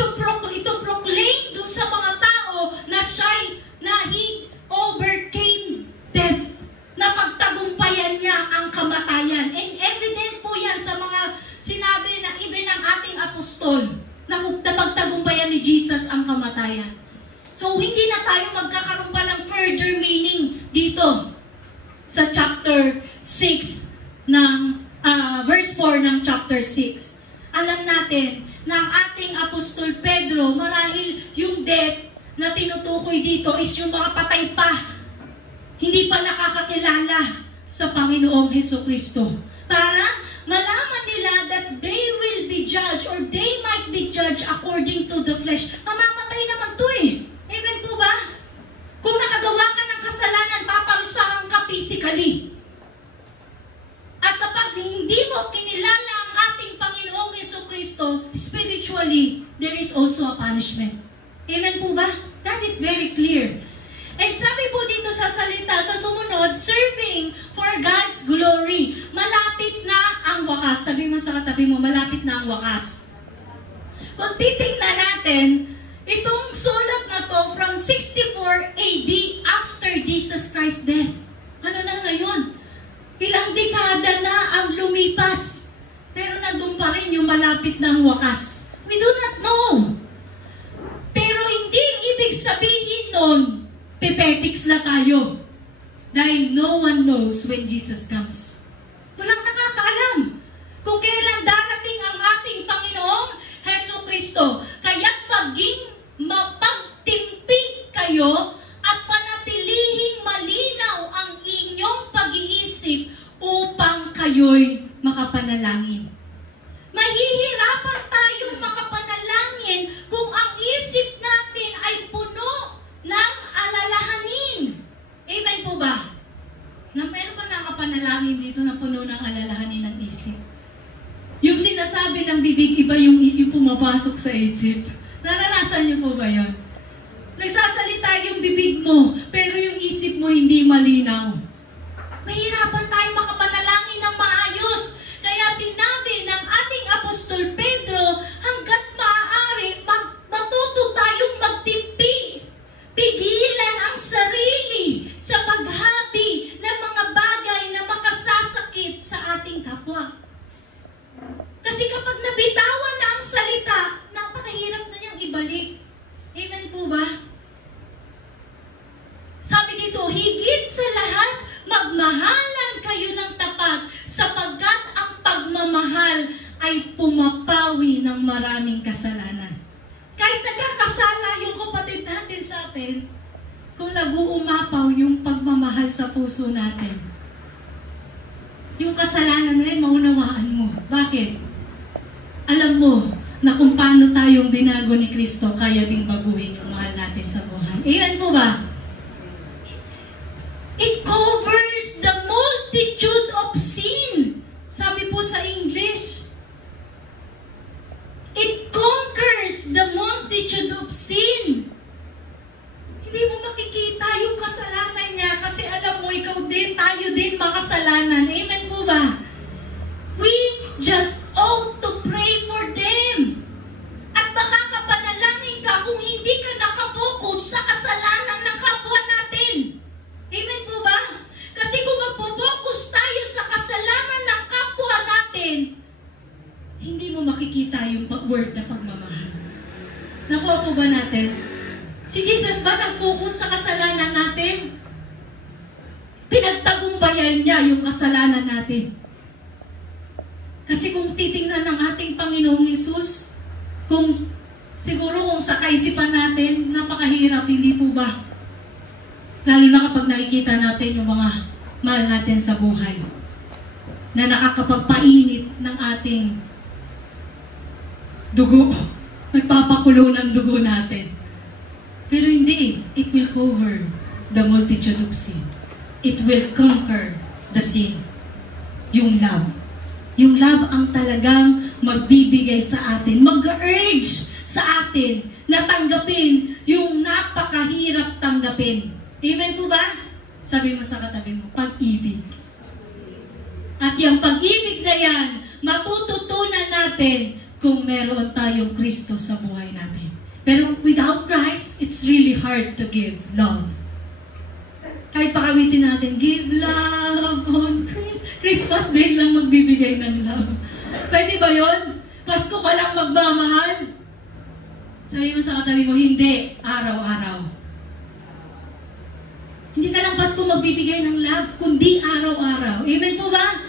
To proclaim dun sa mga tao na he overcame death. Na pagtagumpayan niya ang kamatayan. And evident po yan sa mga sinabi na even ng ating apostol na pagtagumpayan ni Jesus ang kamatayan. So, hindi na tayo magkakaroon pa ng further meaning dito sa chapter 6 ng verse 4 ng chapter 6. Alam natin na ang ating apostol Pedro, marahil yung death na tinutukoy dito is yung mga patay pa, hindi pa nakakakilala sa Panginoong Hesukristo. Para malaman nila that they will be judged or they might be judged according to the flesh. Mamamatay naman to eh. Amen po ba? Kung nakagawa ka ng kasalanan, paparusahan ka physically. At kapag hindi mo kinilala ang ating Panginoong Hesukristo, spiritually, there is also a punishment. Amen po ba? That is very clear. And sabi po dito sa salita, sa sumunod, serving for God's glory. Malapit na ang wakas. Sabi mo sa katabi mo, malapit na ang wakas. Kung titingnan natin, itong sulat na to from 64 AD after Jesus Christ's death. Ano na ngayon? Ilang dekada na ang lumipas. Pero nandun pa rin yung malapit na ang wakas. We do not know. Pero hindi ibig sabihin nun, pipetics na tayo. Dahil no one knows when Jesus comes. Walang nakakaalam kung kailan darating ang ating Panginoong Hesus Kristo. Kaya't maging mapagtimpi kayo at panatilihing malinaw ang inyong pag-iisip upang kayo'y makapanalangin. Mahihirapan tayong makapanalangin kung ang isip natin ay puno ng alalahanin. Amen po ba? Na meron ba nakapanalangin dito na puno ng alalahanin ng isip? Yung sinasabi ng bibig, iba yung pumapasok sa isip. Naranasan niyo po ba yun? Nagsasalita yung bibig mo, pero yung isip mo hindi malinaw. Mahirapan tayong makapanalangin ng maayos. Kaya sinabi ng ating Apostol Pedro, hanggat maaari, matuto tayong magtimpi. Pigilan ang sarili sa paghabi ng mga bagay na makasasakit sa ating kapwa. Kasi kapag nabitawan na ang salita, napakahirap na niyang ibalik. Amen po ba? Sabi dito, higit sa lahat, magmahalan kayo ng tapat sapagkat ang pagmamahal ay pumapawi ng maraming kasalanan. Kahit nagkakasala yung kapatid natin sa atin, kung nag-uumapaw yung pagmamahal sa puso natin, yung kasalanan na maunawaan mo. Bakit? Alam mo na kung paano tayong binago ni Kristo, kaya ding baguhin yung mahal natin sa buhay. Ayan po ba? It covers the multitude of sin. Sabi po sa English, it conquers the multitude of sin. Hindi mo makikita yung kasalanan niya kasi alam mo, ikaw din, tayo din makasalanan. Amen po ba? We just ought to pray for them. At makakapanalangin ka kung hindi ka nakafocus sa kasalanan ng kapwa natin. Amen po ba? Kasi kung magpo-focus tayo sa kasalanan ng kapwa natin, hindi mo makikita yung word na pagmamahal. Nakuha po ba natin? Si Jesus ba nag-focus sa kasalanan natin? Pinagtagumpayan niya yung kasalanan natin. Kasi kung titingnan ng ating Panginoong Hesus, siguro kung sa kaisipan natin, napakahirap, hindi po ba? Lalo na kapag nakikita natin yung mga mahal natin sa buhay na nakakapagpainit ng ating dugo. Nagpapakulo ng dugo natin. Pero hindi. It will cover the multitude of sin. It will conquer the sin. Yung love. Yung love ang talagang magbibigay sa atin, mag-urge sa atin na tanggapin yung napakahirap tanggapin. Amen po ba? Sabi mo sa katabi mo, pag-ibig. At yung pag-ibig na yan, matututunan natin kung meron tayong Kristo sa buhay natin. Pero without Christ, it's really hard to give love. Kahit pakawitin natin, give love on Christmas Day lang magbibigay ng love. Pwede ba yun? Pasko ka lang magmamahal? Sabi mo sa katabi mo, hindi. Araw-araw. Hindi ka lang Pasko magbibigay ng love, kundi araw-araw. Amen po ba?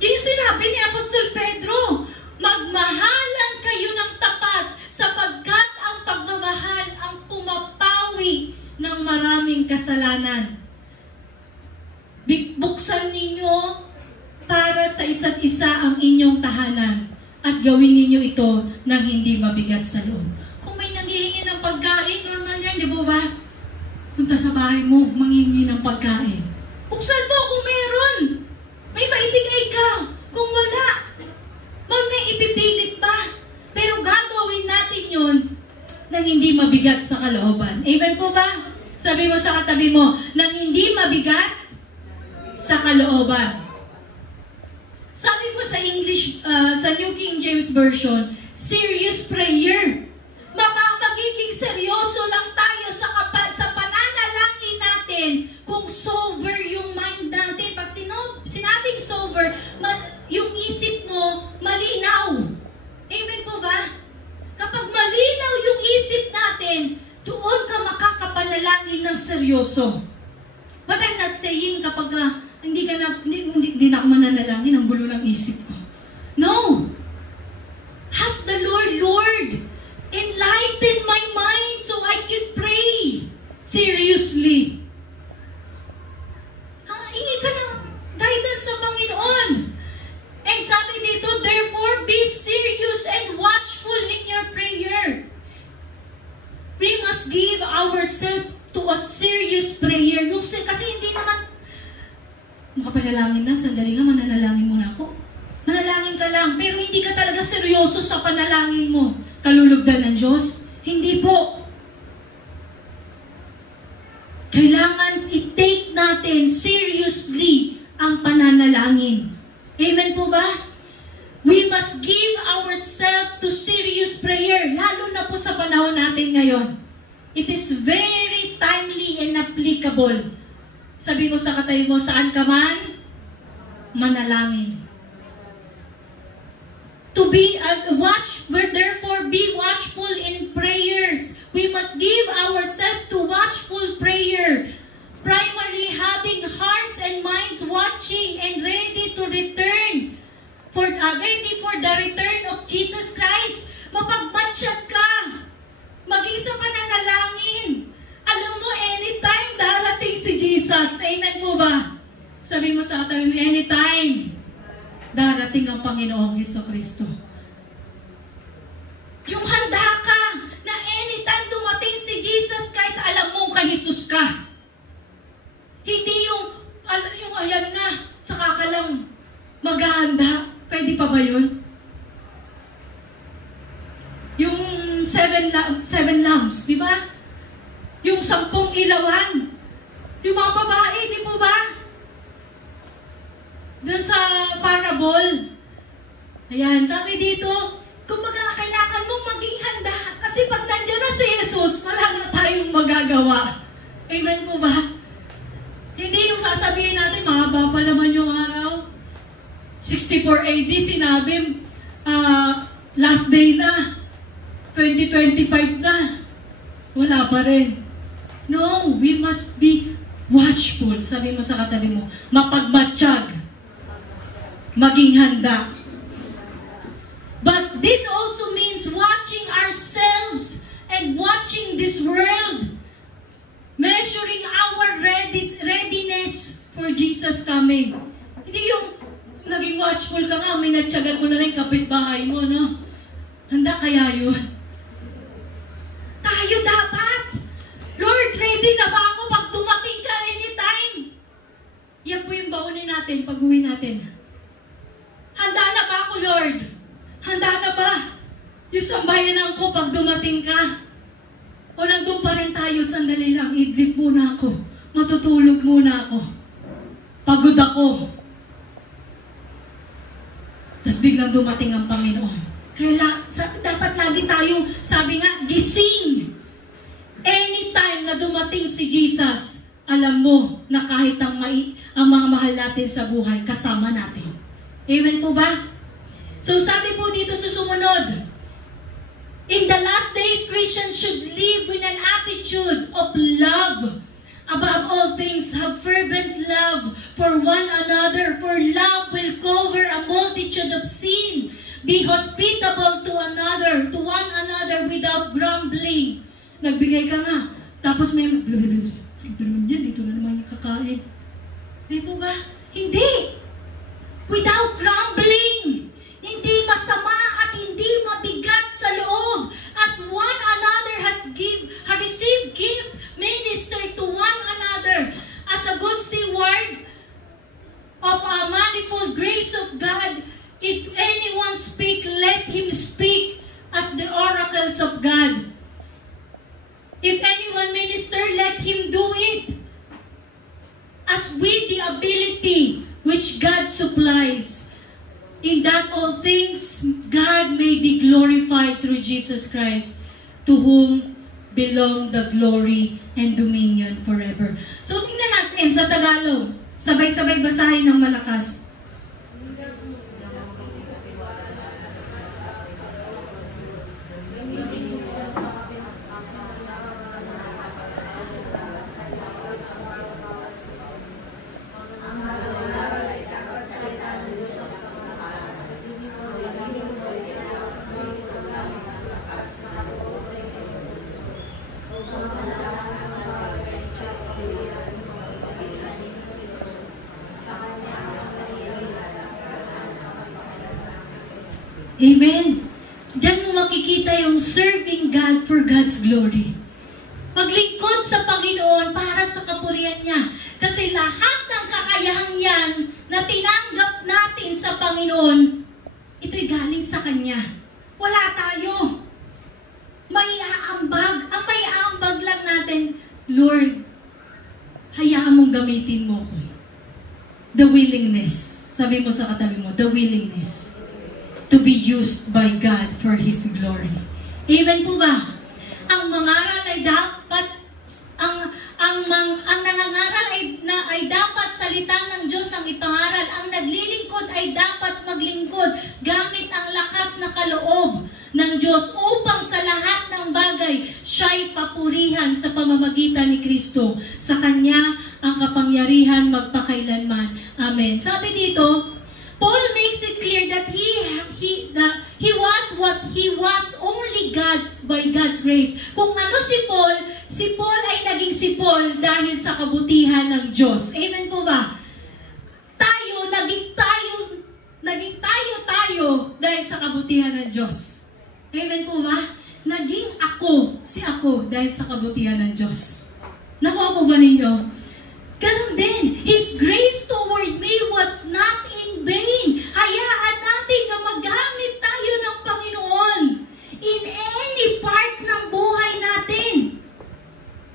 Yung sinabi ni Apostol Pedro, magmahalan kayo ng tapat sapagkat ang pagmamahal ang pumapawi ng maraming kasalanan. Buksan ninyo para sa isa't isa ang inyong tahanan at gawin ninyo ito nang hindi mabigat sa loob. Kung may nanghihingi ng pagkain, normal yan, di ba? Punta sa bahay mo, manghingi ng pagkain. Buksan mo kung meron. May maibigay ka. Kung wala, may ipipilit pa. Pero gagawin natin yun nang hindi mabigat sa kalooban. Amen po ba? Sabi mo sa katabi mo, nang hindi mabigat sa kalooban. Sabi po sa English, sa New King James Version, serious prayer. Magiging seryoso lang tayo sa pananalangin natin kung sober yung mind natin. Pag sinabing sober, yung isip mo malinaw. Amen po ba? Kapag malinaw yung isip natin, doon ka makakapanalangin ng seryoso. But I'm not saying kapag hindi na ako mananalangin, ang gulo ng isip ko. No! Ask the Lord, enlighten my mind so I can pray seriously. Hingi ka ng guidance sa Panginoon. And sabi dito, therefore be serious and watchful in your prayer. We must give ourselves to a serious prayer. Kasi hindi naman, makapanalangin lang, sandali nga, mananalangin muna ako. Manalangin ka lang, pero hindi ka talaga seryoso sa panalangin mo. Kalulugdan ng Diyos? Hindi po. Kailangan i-take natin seriously ang pananalangin. Amen po ba? We must give ourselves to serious prayer, lalo na po sa panahon natin ngayon. It is very timely and applicable. Sabi mo sa katabi mo, saan ka man, manalangin. To be therefore be watchful in prayers. We must give ourselves to watchful prayer, primarily having hearts and minds watching and ready to return, ready for the return of Jesus Christ. Mapagmatsyag ka, maging sa pananalangin. Alam mo, anytime darating si Jesus. Amen po ba? Sabi mo sa katabi mo, anytime darating ang Panginoong Jesucristo. Yung handa ka na anytime dumating si Jesus Christ, alam mong kay Jesus ka. Hindi yung ayan na, saka ka lang maghahanda. Pwede pa ba yun? Yung seven lamps, di ba? Yung 10 ilawan. Yung mga babae, di po ba? Doon sa parable. Ayan, sabi dito, kumbaga kailangan mong maging handa. Kasi pag nandiyan na si Jesus, wala na tayong magagawa. Amen po ba? Hindi yung sasabihin natin, mahaba pa naman yung araw. 64 AD, sinabi, last day na. 2025 na. Wala pa rin. No, we must be watchful. Sabi mo sa katabi mo, mapagmatsyag. Maging handa. But this also means watching ourselves and watching this world. Measuring our readiness for Jesus coming. Hindi yung naging watchful ka nga, may natsagan mo na lang yung kapitbahay mo, no? Handa kaya yun? Tayo dapat. Lord, ready na ba ako pag dumating ka anytime? Yan po yung baunin natin pag-uwi natin. Handa na ba ako, Lord? Handa na ba? Yung sambayanan ko pag dumating ka? O nandun pa rin tayo, sandali lang, idlip muna ako. Matutulog muna ako. Pagod ako. Tapos biglang dumating ang Panginoon. Kaya dapat lagi tayo, sabi nga, gising. Anytime na dumating si Jesus, alam mo na kahit ang mga mahal natin sa buhay, kasama natin. Amen po ba? So sabi po dito sa sumunod, in the last days, Christians should live with an attitude of love. Above all things, have fervent love for one another, for love will cover a multitude of sin. Be hospitable to one another without grumbling. Nagbigay ka nga, tapos may dito na naman yung kakain. Di po ba? Hindi! Without grumbling. Hindi masama at hindi mabigat sa loob. As one another has received gift, minister to one another. As a good steward of a manifold grace of God, if anyone speak, let him speak as the oracles of God. ability which God supplies. In that all things, God may be glorified through Jesus Christ, to whom belong the glory and dominion forever. So, tingnan natin sa Tagalog. Sabay-sabay basahin ng malakas. Amen. Diyan mo makikita yung serving God for God's glory. Maglingkod sa Panginoon para sa kapurihan niya. Kasi lahat ng kakayahan yan na tinanggap natin sa Panginoon, ito'y galing sa Kanya. Wala tayo. May aambag. Ang may aambag lang natin, Lord, hayaan mong gamitin mo ko. The willingness. Sabi mo sa katabi mo, the willingness to be used by God for His glory. Amen po ba? Ang mangaral ay dapat, ang nangangaral ay dapat salita ng Diyos ang ipangaral. Ang naglilingkod ay dapat maglingkod gamit ang lakas na kaloob ng Diyos upang sa lahat ng bagay siya'y papurihan sa pamamagitan ni Kristo. Sa Kanya ang kapangyarihan magpakailanman. Amen. Sabi dito, Paul makes it clear that he was what he was only by God's grace. Kung ano si Paul ay naging si Paul dahil sa kabutihan ng Diyos. Amen po ba? Naging tayo dahil sa kabutihan ng Diyos. Amen po ba? Naging si ako dahil sa kabutihan ng Diyos. Nakuha po ba ninyo? Ganun din, His grace toward me was not in vain. Hayaan natin na magamit tayo ng Panginoon in any part ng buhay natin.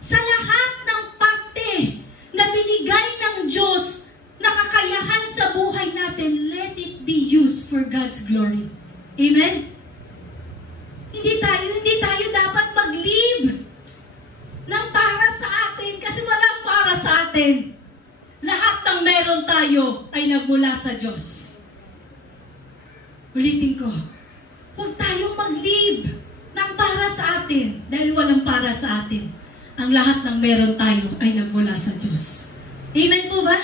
Sa lahat ng parte na binigay ng Diyos na kakayahan sa buhay natin, let it be used for God's glory. Amen? Hindi tayo dapat mag-live ng para sa atin kasi walang para sa atin. Lahat ng meron tayo ay nagmula sa Diyos. Ulitin ko, huwag tayong mag-live ng para sa atin dahil walang para sa atin. Ang lahat ng meron tayo ay nagmula sa Diyos. Amen po ba?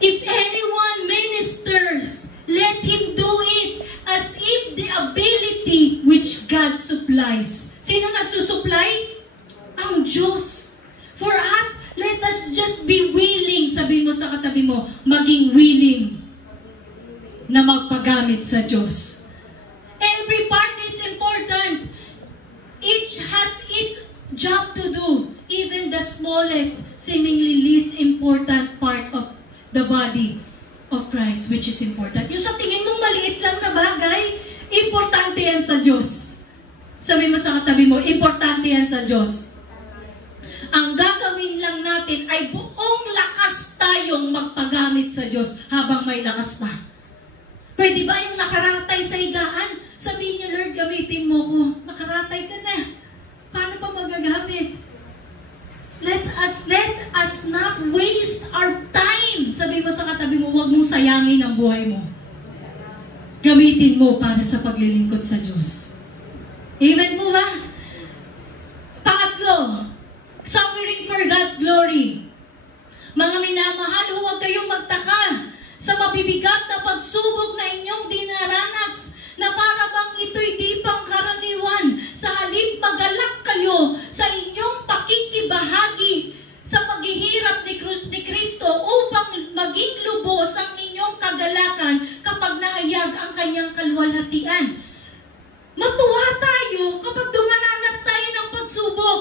If anyone ministers, let him do it as if the ability which God supplies. Sino nagsusupply? Ang Diyos. For us, let us just be willing, sabi mo sa katabi mo, maging willing na magpagamit sa Diyos. Every part is important. Each has its job to do. Even the smallest, seemingly least important part of the body of Christ, which is important. Yung sa tingin mong maliit lang na bagay, importante yan sa Diyos. Sabi mo sa katabi mo, importante yan sa Diyos. Ang gagawin lang natin ay buong lakas tayong magpagamit sa Diyos habang may lakas pa. Pwede ba yung nakaratay sa higaan? Sabihin niyo, Lord, gamitin mo ko. Nakaratay ka na. Paano pa magagamit? Let us not waste our time. Sabi mo sa katabi mo, huwag mong sayangin ang buhay mo. Gamitin mo para sa paglilingkod sa Diyos. Amen po ba? Pangatlo, suffering for God's glory. Mga minamahal, huwag kayong magtaka sa mabibigat na pagsubok na inyong dinaranas na para bang ito'y di pangkaraniwan. Sa halip magalak kayo sa inyong pakikibahagi sa paghihirap ni Kristo upang maging lubos ang inyong kagalakan kapag nahayag ang kanyang kaluwalhatian. Matuwa tayo kapag dumaranas tayo ng pagsubok.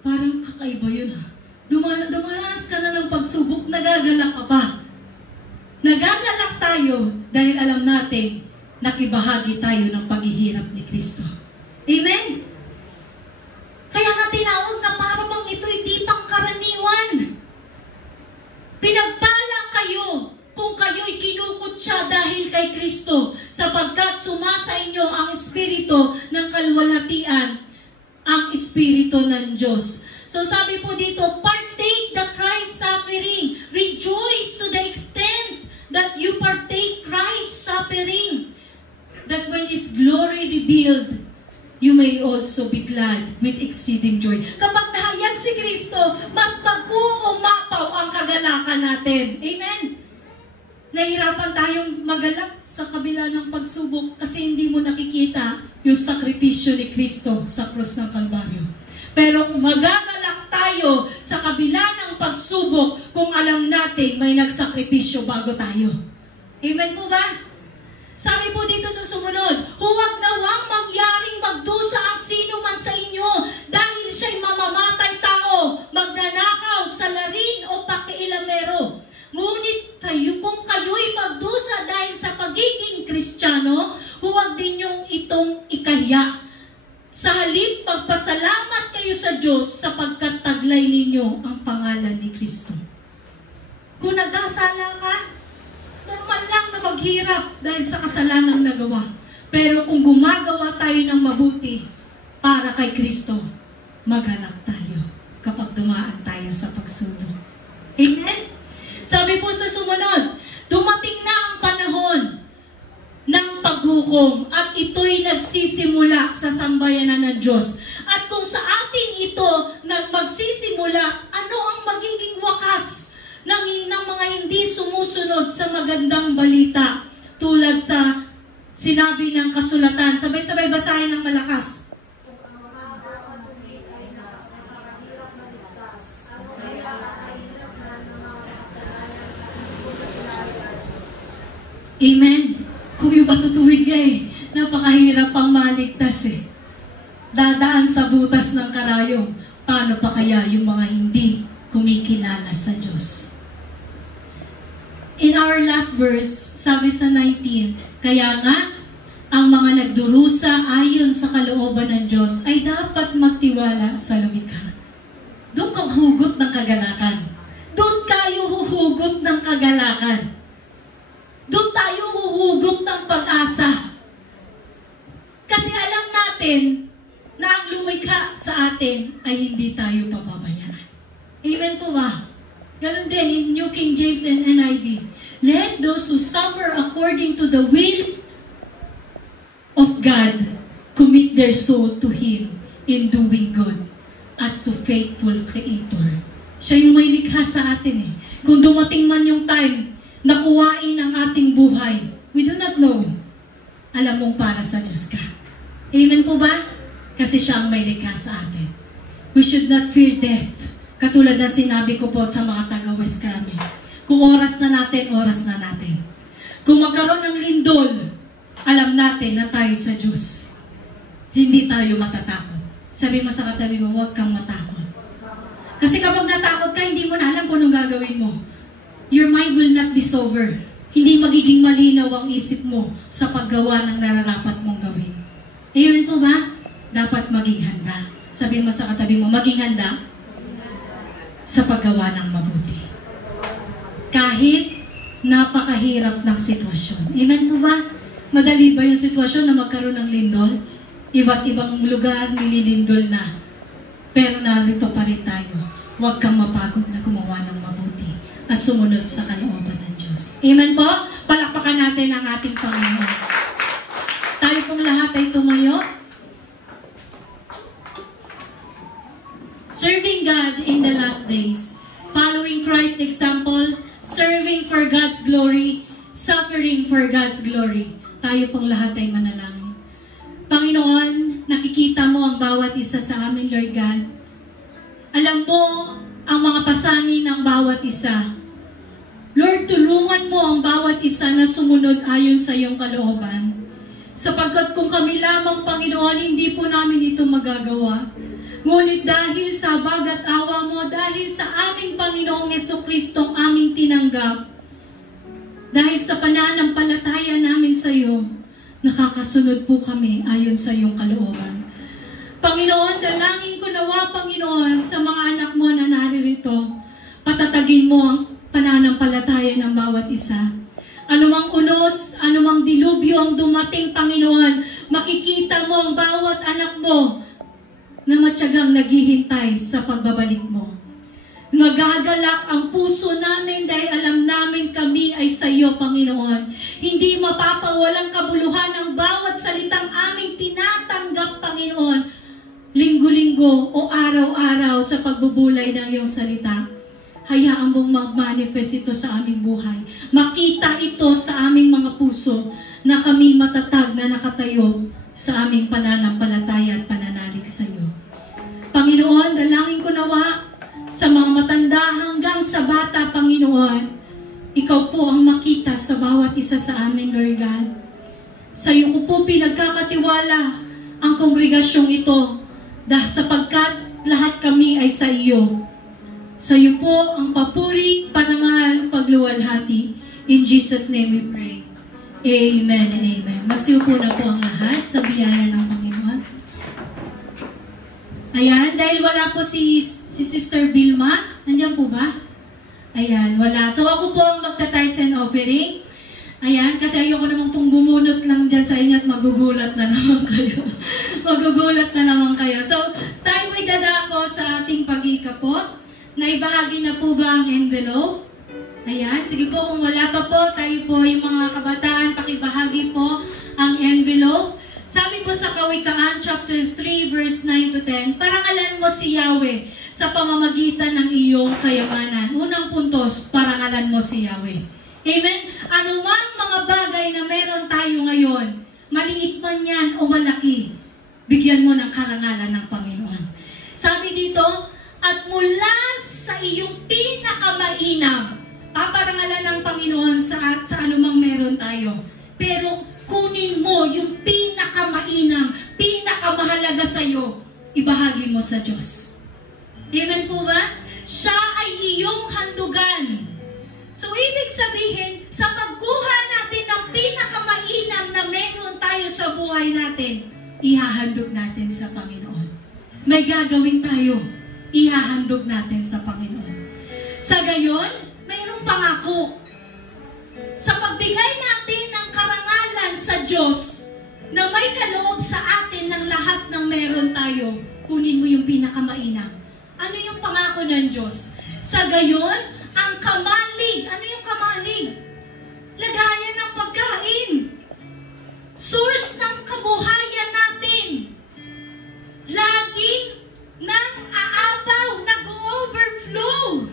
Parang kakaiba yun ha. Dumalanas ka na ng pagsubok, nagagalak ka ba? Nagagalak tayo dahil alam natin nakibahagi tayo ng paghihirap ni Kristo. Amen? Kaya nga tinawag na para bang ito'y di pangkaraniwan. Pinagpala kayo, sapagkat sumasa inyo ang espiritu ng kaluwalhatian, ang espiritu ng Diyos. So sabi po dito, partake the Christ suffering. Rejoice to the extent that you partake Christ's suffering, that when His glory revealed, you may also be glad with exceeding joy. Kapag nahayag si Kristo, mas mag-uumapaw ang kagalakan natin. Amen? Nahihirapan tayong magalak sa kabila ng pagsubok kasi hindi mo nakikita yung sakripisyo ni Kristo sa krus ng Kalbaryo. Pero magagalak tayo sa kabila ng pagsubok kung alam natin may nagsakripisyo bago tayo. Amen po ba? Sabi po dito sa sumunod, huwag nawang mangyaring magdusa ang sino man sa inyo dahil siya'y mamamatay tao, magnanakaw, salarin o pakiilamero. Ngunit kung kayo'y magdusa dahil sa pagiging Kristiyano, huwag din niyong itong ikahiya. Sa halip, magpasalamat kayo sa Diyos sapagkat taglay ninyo ang pangalan ni Kristo. Kung nagkasala ka, normal lang na maghirap dahil sa kasalanang nagawa. Pero kung gumagawa tayo ng mabuti para kay Kristo, maganap tayo kapag dumaan tayo sa pagsubok. Amen? Sabi po sa sumunod, dumating na ang panahon ng paghukom at ito'y nagsisimula sa sambayanan ng Diyos. At kung sa atin ito magsisimula, ano ang magiging wakas ng mga hindi sumusunod sa magandang balita tulad sa sinabi ng kasulatan? Sabay-sabay basahin ng malakas. Amen. Kung yung matutuwid ka napakahirap pang maligtas Dadaan sa butas ng karayom. Paano pa kaya yung mga hindi kumikilala sa Diyos? In our last verse, sabi sa 19, kaya nga, ang mga nagdurusa ayon sa kalooban ng Diyos ay dapat magtiwala sa lumikha. Doon kang hugot ng kagalakan. Doon tayo huhugot ng kagalakan. Doon tayo huhugot ng pag-asa. Kasi alam natin na ang lumikha sa atin ay hindi tayo papabayaan. Amen po ba? Ganun din in New King James and NIV. Let those who suffer according to the will of God commit their soul to Him in doing good as to faithful Creator. Siya yung may likha sa atin Kung dumating man yung time na kuwain ang ating buhay, we do not know. Alam mong para sa Diyos ka. Amen po ba? Kasi siya ang may likha sa atin. We should not fear death. Katulad na sinabi ko po sa mga taga-West Kami. Kung oras na natin, oras na natin. Kung magkaroon ng lindol, alam natin na tayo sa Diyos. Hindi tayo matatakot. Sabi mo sa katabi mo, huwag kang matakot. Kasi kapag natakot ka, hindi mo na alam kung anong gagawin mo. Your mind will not be sober. Hindi magiging malinaw ang isip mo sa paggawa ng nararapat mong gawin. Amen po ba? Dapat maging handa. Sabi mo sa katabi mo, maging handa sa paggawa ng mabuti. Kahit napakahirap ng sitwasyon. Amen po ba? Madali ba yung sitwasyon na magkaroon ng lindol? Iba't ibang lugar nililindol na. Pero narito pa rin tayo. Huwag kang mapagod na gumawa ng mabuti at sumunod sa kalooban ng Diyos. Amen po? Palakpakan natin ang ating Panginoon. Tayo pong lahat ay tumayo. Serving God in the last days. Following Christ's example, serving for God's glory, suffering for God's glory. Tayo pong lahat ay manalangin. Panginoon, nakikita mo ang bawat isa sa amin, Lord God. Alam mo ang mga pasanin ng bawat isa. Lord, tulungan mo ang bawat isa na sumunod ayon sa iyong kalooban. Sapagkat kung kami lamang, Panginoon, hindi po namin ito magagawa. Ngunit dahil sa bagat awa mo, dahil sa aming Panginoong Jesucristo aming tinanggap, dahil sa pananampalataya namin sa iyo, nakakasunod po kami ayon sa iyong kalooban. Panginoon, dalangin ko nawa, Panginoon, sa mga anak mo na naririto, patatagin mo ang pananampalataya ng bawat isa. Anumang unos, anumang dilubyo ang dumating, Panginoon, makikita mo ang bawat anak mo na matyagang naghihintay sa pagbabalik mo. Nagagalak ang puso namin dahil alam namin kami ay sa iyo, Panginoon. Hindi mapapawalang kabuluhan ang bawat salitang aming tinatanggap, Panginoon, linggo-linggo o araw-araw sa pagbubulay ng iyong salita. Hayaan mong mag-manifest ito sa aming buhay. Makita ito sa aming mga puso na kami matatag na nakatayo sa aming pananampalataya at pananalig sa iyo. Panginoon, dalangin ko nawa sa mga matanda hanggang sa bata, Panginoon, ikaw po ang makita sa bawat isa sa amin, Lord God. Sa iyo ko po pinagkakatiwala ang kongregasyong ito dahil sapagkat lahat kami ay sa iyo. Sa iyo po ang papuri, parangal, pagluwalhati. In Jesus' name we pray. Amen and amen. Magsiupo na po ang lahat sa biyaya ng Panginoon. Ayan, dahil wala po si Sister Vilma. Nandiyan po ba? Ayan, wala. So ako po ang magta-tithes and offering. Ayan, kasi ayoko naman pong bumunot lang dyan sa inyo at magugulat na naman kayo. Magugulat na naman kayo. So, tayo po idadako sa ating pag-ika po. Naibahagi na po ba ang envelope? Ayan, sige po, kung wala pa po, tayo po yung mga kabataan, pakibahagi po ang envelope. Sabi po sa Kawikaan, chapter 3, verse 9 to 10, parangalan mo si Yahweh sa pamamagitan ng iyong kayamanan. Unang puntos, parangalan mo si Yahweh. Amen? Anumang mga bagay na meron tayo ngayon, maliit man yan o malaki, bigyan mo ng karangalan ng Panginoon. Sabi dito, at mula sa iyong pinakamainam, paparangalan ng Panginoon sa anumang meron tayo. Pero kunin mo yung pinakamainam, pinakamahalaga sa iyo, ibahagi mo sa Diyos. Amen po ba? Siya ay iyong handugan. So, ibig sabihin, sa pagkuha natin ng pinakamainam na meron tayo sa buhay natin, ihahandog natin sa Panginoon. May gagawin tayo, ihahandog natin sa Panginoon. Sa gayon, mayroong pangako. Sa pagbigay natin ng karangalan sa Diyos, na may kaloob sa atin ng lahat ng meron tayo, kunin mo yung pinakamainam. Ano yung pangako ng Diyos? Sa gayon, ang kamalig. Ano yung kamalig? Lagayan ng pagkain. Source ng kabuhayan natin. Laging nang aapaw, nag-overflow.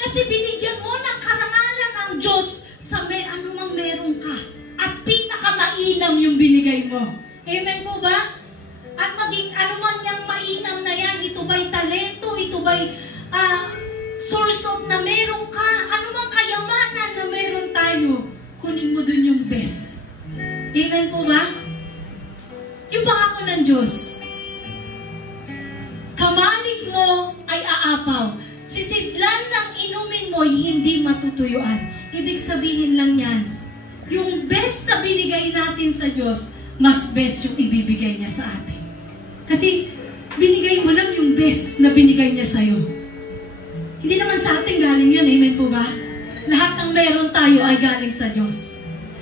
Kasi binigyan mo ng karangalan ang Diyos sa anumang meron ka. At pinakamainam yung binigay mo. Amen po ba? At maging anuman yung mainam na yan, ito ba'y talento, ito ba'y source of na meron ka, anumang kayamanan na meron tayo, kunin mo dun yung best. Amen po ba? Yung pangako ng Diyos, kamalig mo ay aapaw. Sisidlan ng inumin mo, hindi matutuyuan. Ibig sabihin lang yan, yung best na binigay natin sa Diyos, mas best yung ibibigay niya sa atin. Kasi binigay mo lang yung best na binigay niya sa'yo. Hindi naman sa atin galing yun, amen po ba? Lahat ng meron tayo ay galing sa Diyos.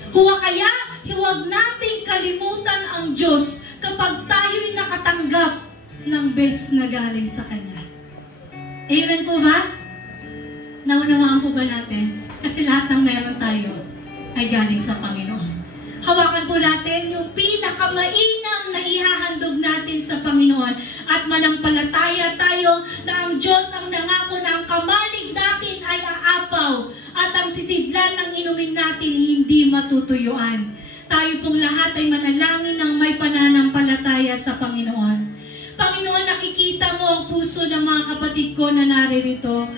Kaya, huwag nating kalimutan ang Diyos kapag tayo'y nakatanggap ng best na galing sa Kanya. Amen po ba? Naunawaan po ba natin? Kasi lahat ng meron tayo ay galing sa Panginoon. Hawakan po natin yung pinakamainam na ihahandog natin sa Panginoon at manampalataya tayo na ang Diyos ang nangako na ang kamalig natin ay aapaw at ang sisidlan ng inumin natin hindi matutuyuan. Tayo pong lahat ay manalangin ng may pananampalataya sa Panginoon. Panginoon, nakikita mo ang puso ng mga kapatid ko na naririto.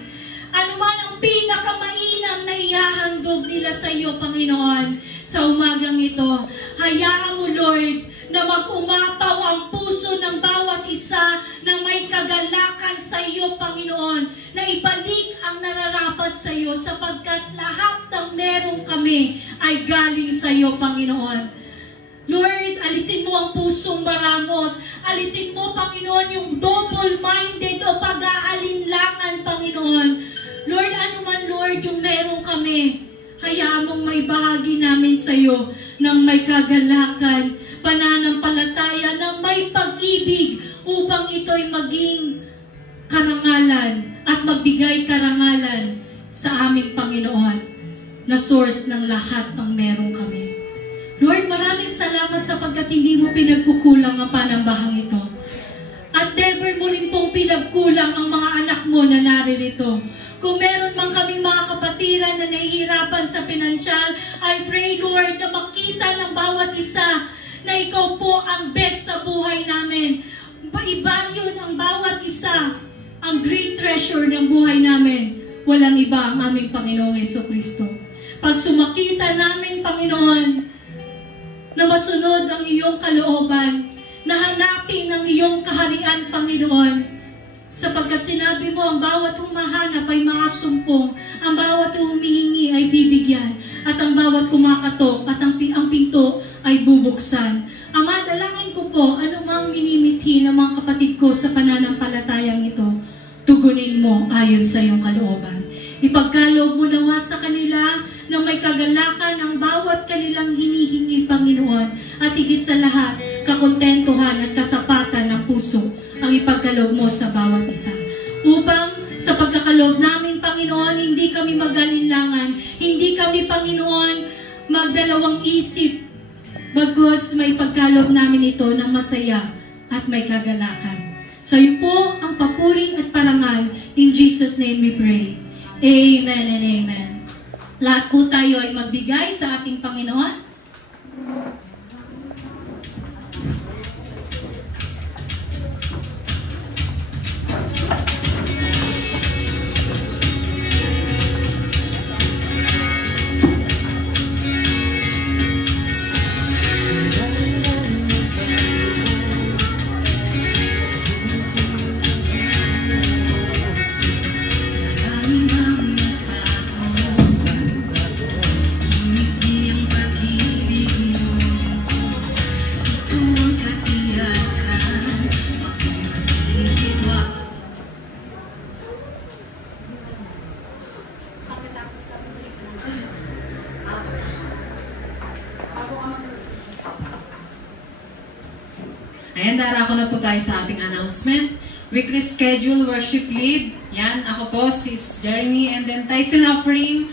Ano man ang pinakamainam na ihahandog nila sa iyo, Panginoon, sa umagang ito. Hayaan mo, Lord, na mag-umapaw ang puso ng bawat isa na may kagalakan sa iyo, Panginoon, na ibalik ang nararapat sa iyo sapagkat lahat ng meron kami ay galing sa iyo, Panginoon. Lord, alisin mo ang pusong maramot. Alisin mo, Panginoon, yung double-minded o pag-aalinlangan, Panginoon. Lord, ano man, Lord, yung meron kami, hayaan mong may bahagi namin sa iyo ng may kagalakan, pananampalataya, ng may pag-ibig upang ito'y maging karangalan at magbigay karangalan sa aming Panginoon na source ng lahat ng meron kami. Lord, maraming salamat sapagkat hindi mo pinagkukulang ang panambahang ito. At never mo rin pong pinagkulang ang mga anak mo na naririto. Kung meron man kaming mga kapatiran na nahihirapan sa pinansyal, I pray, Lord, na makita ng bawat isa na ikaw po ang best sa buhay namin. I-value ng bawat isa ang great treasure ng buhay namin. Walang iba ang aming Panginoong Jesucristo. Pag sumakita namin, Panginoon, na masunod ang iyong kalooban, na hanapin ang iyong kaharian, Panginoon, sapagkat sinabi mo, ang bawat humahanap ay makasumpong, ang bawat humihingi ay bibigyan, at ang bawat kumakatok at ang pinto ay bubuksan. Ama, dalangin ko po, anumang minimithi ng mga kapatid ko sa pananampalatayang ito, tugunin mo ayon sa iyong kalooban. Ipagkaloob mo nawa sa kanila na may kagalakan ang bawat kanilang hinihingi, Panginoon, at higit sa lahat, kakontentuhan at kasapatan ng puso ang ipagkaloob mo sa bawat isa. Upang sa pagkakaloob namin, Panginoon, hindi kami magalinlangan, hindi kami, Panginoon, magdalawang isip, bagkus may pagkaloob namin ito ng masaya at may kagalakan. Sa iyo po ang papuri at parangal. In Jesus' name we pray. Amen and amen. Lahat po tayo ay magbigay sa ating Panginoon. Ayan, darako na po tayo sa ating announcement. Weekly schedule, worship lead. Yan, ako po, Sis Jeremy. And then tithes and offering,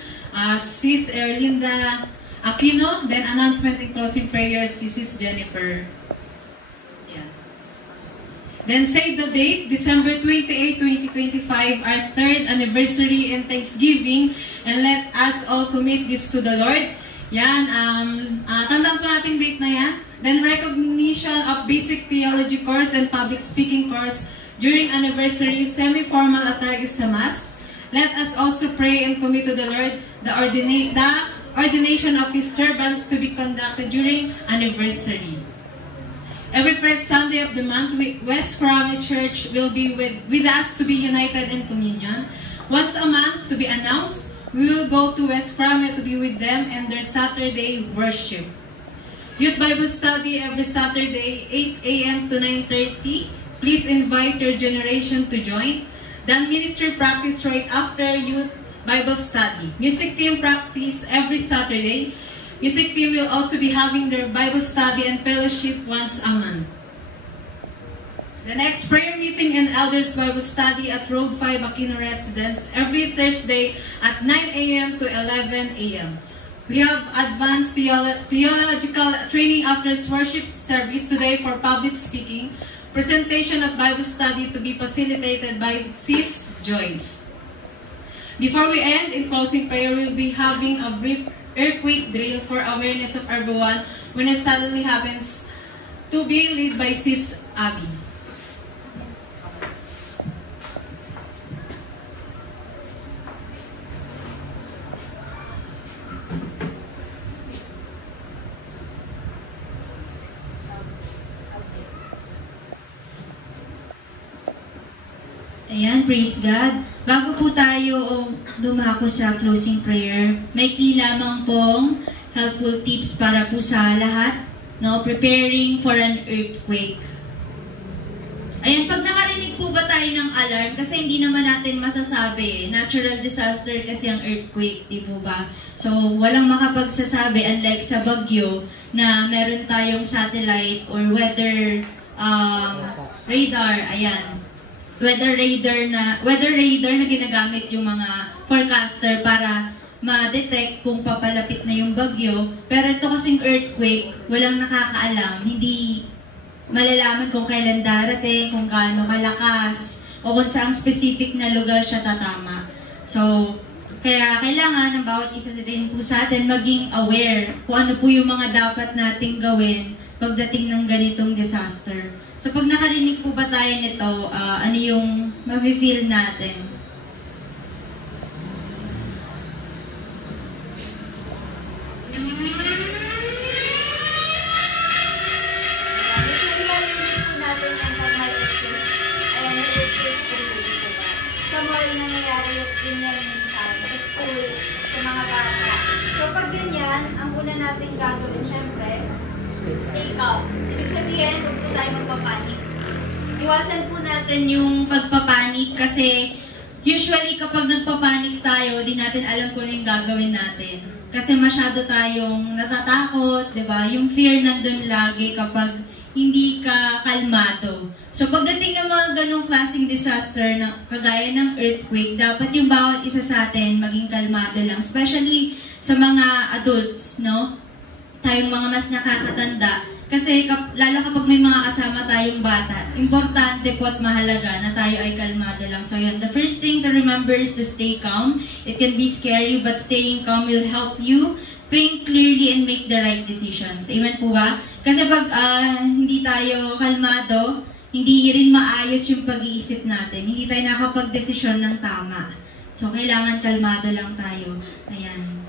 Sis Erlinda Aquino. Then announcement and closing prayers, Sis Jennifer. Yan. Then save the date, December 28, 2025, our 3rd anniversary and Thanksgiving. And let us all commit this to the Lord. Yan, tandaan po natin date na yan. Then recognition of basic theology course and public speaking course during anniversary, semi-formal atargis sa Mass. Let us also pray and commit to the Lord the ordination of His servants to be conducted during anniversary. Every first Sunday of the month, West Crame Church will be with us to be united in communion. Once a month, to be announced, we will go to West Crame to be with them and their Saturday worship. Youth Bible Study every Saturday, 8 a.m. to 9:30. Please invite your generation to join. Then ministry practice right after Youth Bible Study. Music team practice every Saturday. Music team will also be having their Bible study and fellowship once a month. The next prayer meeting and Elders Bible Study at Road 5 Aquino Residence every Thursday at 9 a.m. to 11 a.m. We have advanced theological training after worship service today for public speaking. Presentation of Bible study to be facilitated by Sis Joyce. Before we end, in closing prayer, we'll be having a brief earthquake drill for awareness of everyone when it suddenly happens, to be led by Sis Abby. Ayan, praise God. Bago po tayo dumako sa closing prayer, may lamang pong helpful tips para po sa lahat, no? Preparing for an earthquake. Ayan, pag nakarinig nakarinig po ba tayo ng alarm? Kasi hindi naman natin masasabi. Natural disaster kasi ang earthquake, di po ba? So, walang makapagsasabi unlike sa bagyo na meron tayong satellite or weather radar, ayan. Weather radar na ginagamit yung mga forecaster para ma-detect kung papalapit na yung bagyo. Pero ito kasing earthquake, walang nakakaalam. Hindi malalaman kung kailan darating, kung gaano kalakas, o kung saang specific na lugar siya tatama. So, kaya kailangan ng bawat isa rin po sa atin maging aware kung ano po yung mga dapat nating gawin pagdating ng ganitong disaster. So, pag nakarinig po ba tayo nito, ano yung ma-feel natin? Sa mall na nangyari yung ganyan minsan, sa school, sa mga bata. So pag ganyan, ang una natin gagawin, syempre, stay calm. Ibig sabihin, huwag po tayo magpapanik. Iwasan po natin yung pagpapanik kasi usually kapag nagpapanik tayo, di natin alam kung ano yung gagawin natin. Kasi masyado tayong natatakot, di ba? Yung fear nandun lagi kapag hindi ka kalmado. So pagdating ng mga ganong klaseng disaster na kagaya ng earthquake, dapat yung bawat isa sa atin maging kalmado lang. Especially sa mga adults, no? Tayong mga mas nakakatanda. Kasi lalo kapag may mga kasama tayong bata, importante po at mahalaga na tayo ay kalmado lang. So yun, the first thing to remember is to stay calm. It can be scary, but staying calm will help you think clearly and make the right decisions. Amen po ba? Kasi pag hindi tayo kalmado, hindi rin maayos yung pag-iisip natin. Hindi tayo nakapag-desisyon ng tama. So, kailangan kalmado lang tayo. Ayan.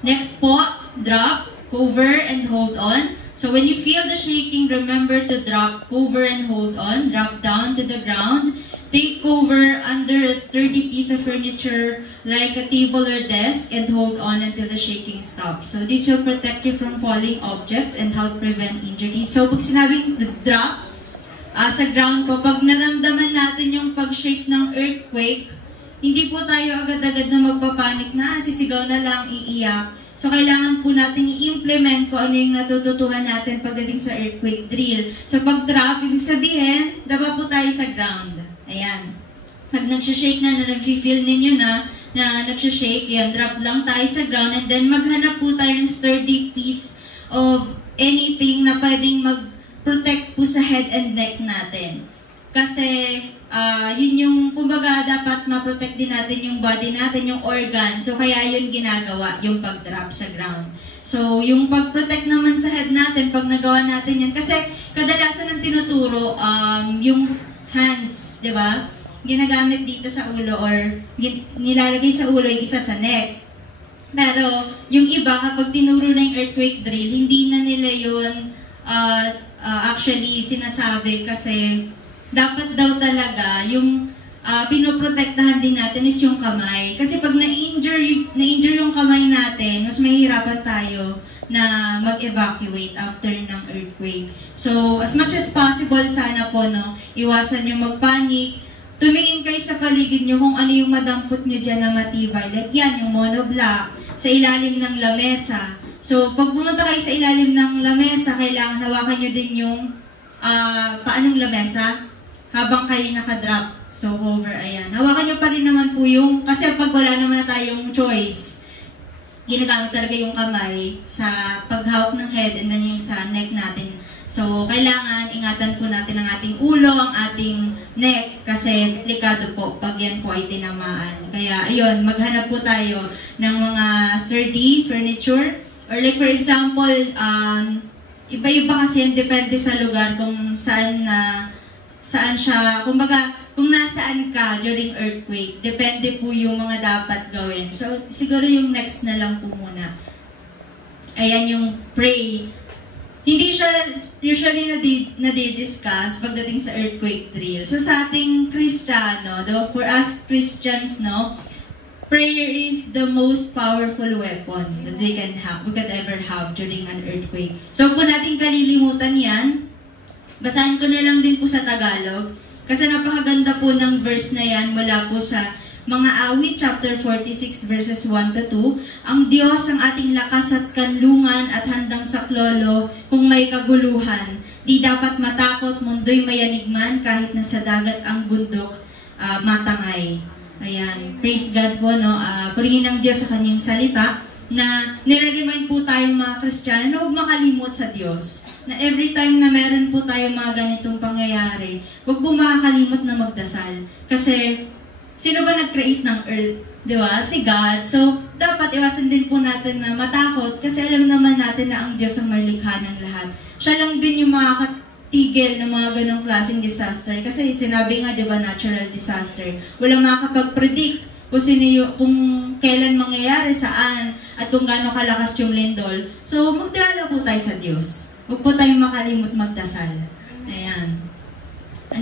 Next po, drop, cover, and hold on. So, when you feel the shaking, remember to drop, cover, and hold on. Drop down to the ground. Take cover under a sturdy piece of furniture like a table or desk and hold on until the shaking stops. So, this will protect you from falling objects and help prevent injuries. So, pag sinabing drop, sa ground po, pag naramdaman natin yung pag-shake ng earthquake, hindi po tayo agad-agad na magpapanik na, sisigaw na lang, iiyak. So, kailangan po natin i-implement kung ano yung natututuhan natin pagdating sa earthquake drill. So, pag drop, ibig sabihin, daba po tayo sa ground. Ayan. Pag nagsashake na nag-feel ninyo na nagsashake, yan, drop lang tayo sa ground and then maghanap po tayo ng sturdy piece of anything na pwedeng mag-protect po sa head and neck natin. Kasi, yun yung, kumbaga, dapat ma-protect din natin yung body natin, yung organ. So, kaya yun ginagawa, yung pag-drop sa ground. So, yung pag-protect naman sa head natin, pag nagawa natin yan, kasi kadalasan ng tinuturo, yung hands, di ba? Ginagamit dito sa ulo or nilalagay sa ulo yung isa sa neck. Pero, yung iba, kapag tinuro na yung earthquake drill, hindi na nila yun actually sinasabi kasi dapat daw talaga yung pinoprotektahan din natin is yung kamay. Kasi pag na-injure yung kamay natin, mas mahihirapan tayo na mag-evacuate after ng earthquake. So, as much as possible, sana po, no, iwasan yung magpanik. Tumingin kayo sa paligid nyo kung ano yung madampot nyo dyan na matibay. Like yan, yung monoblock, sa ilalim ng lamesa. So, pag pumunta kayo sa ilalim ng lamesa, kailangan hawakan nyo din yung paanong lamesa habang kayo nakadrop. So, cover, ayan. Hawakan nyo pa rin naman po yung, kasi pag wala naman na tayong choice, ginagamit talaga yung kamay sa paghawak ng head and then yung sa neck natin. So, kailangan ingatan po natin ang ating ulo, ang ating neck, kasi delikado po pag yan po ay tinamaan. Kaya, ayun, maghanap po tayo ng mga sturdy furniture. Or like for example, iba-iba kasi yan, depende sa lugar kung saan siya, kumbaga, kung nasaan ka during earthquake, depende po yung mga dapat gawin. So, siguro yung next na lang po muna. Ayan yung pray. Hindi siya usually nadi-discuss pagdating sa earthquake drill. So, sa ating Kristiyano, for us Christians, no, prayer is the most powerful weapon that we could ever have during an earthquake. So, kung natin kalilimutan yan, basahin ko na lang din po sa Tagalog. Kasi napakaganda po ng verse na yan mula po sa mga awit, chapter 46, verses 1 to 2. Ang Diyos ang ating lakas at kanlungan at handang saklolo kung may kaguluhan. Di dapat matakot, mundo'y mayanigman, kahit na sa dagat ang bundok matangay. Ayan, praise God po, no? Purihin ng Diyos sa kanyang salita na nire-remind po tayong mga Kristiyano na huwag makalimot sa Diyos. Na every time na meron po tayong mga ganitong pangyayari, huwag po makakalimot na magdasal. Kasi, sino ba nag-create ng earth? Di ba? Si God. So, dapat iwasan din po natin na matakot kasi alam naman natin na ang Diyos ang may likha ng lahat. Siya lang din yung makakatigil ng mga ganong klaseng disaster. Kasi sinabi nga, di ba, natural disaster. Walang makakapag-predict kung kailan mangyayari, saan, at kung gaano kalakas yung lindol. So, magtiwala po tayo sa Diyos. Huwag po tayong makalimot magdasal. Ayan.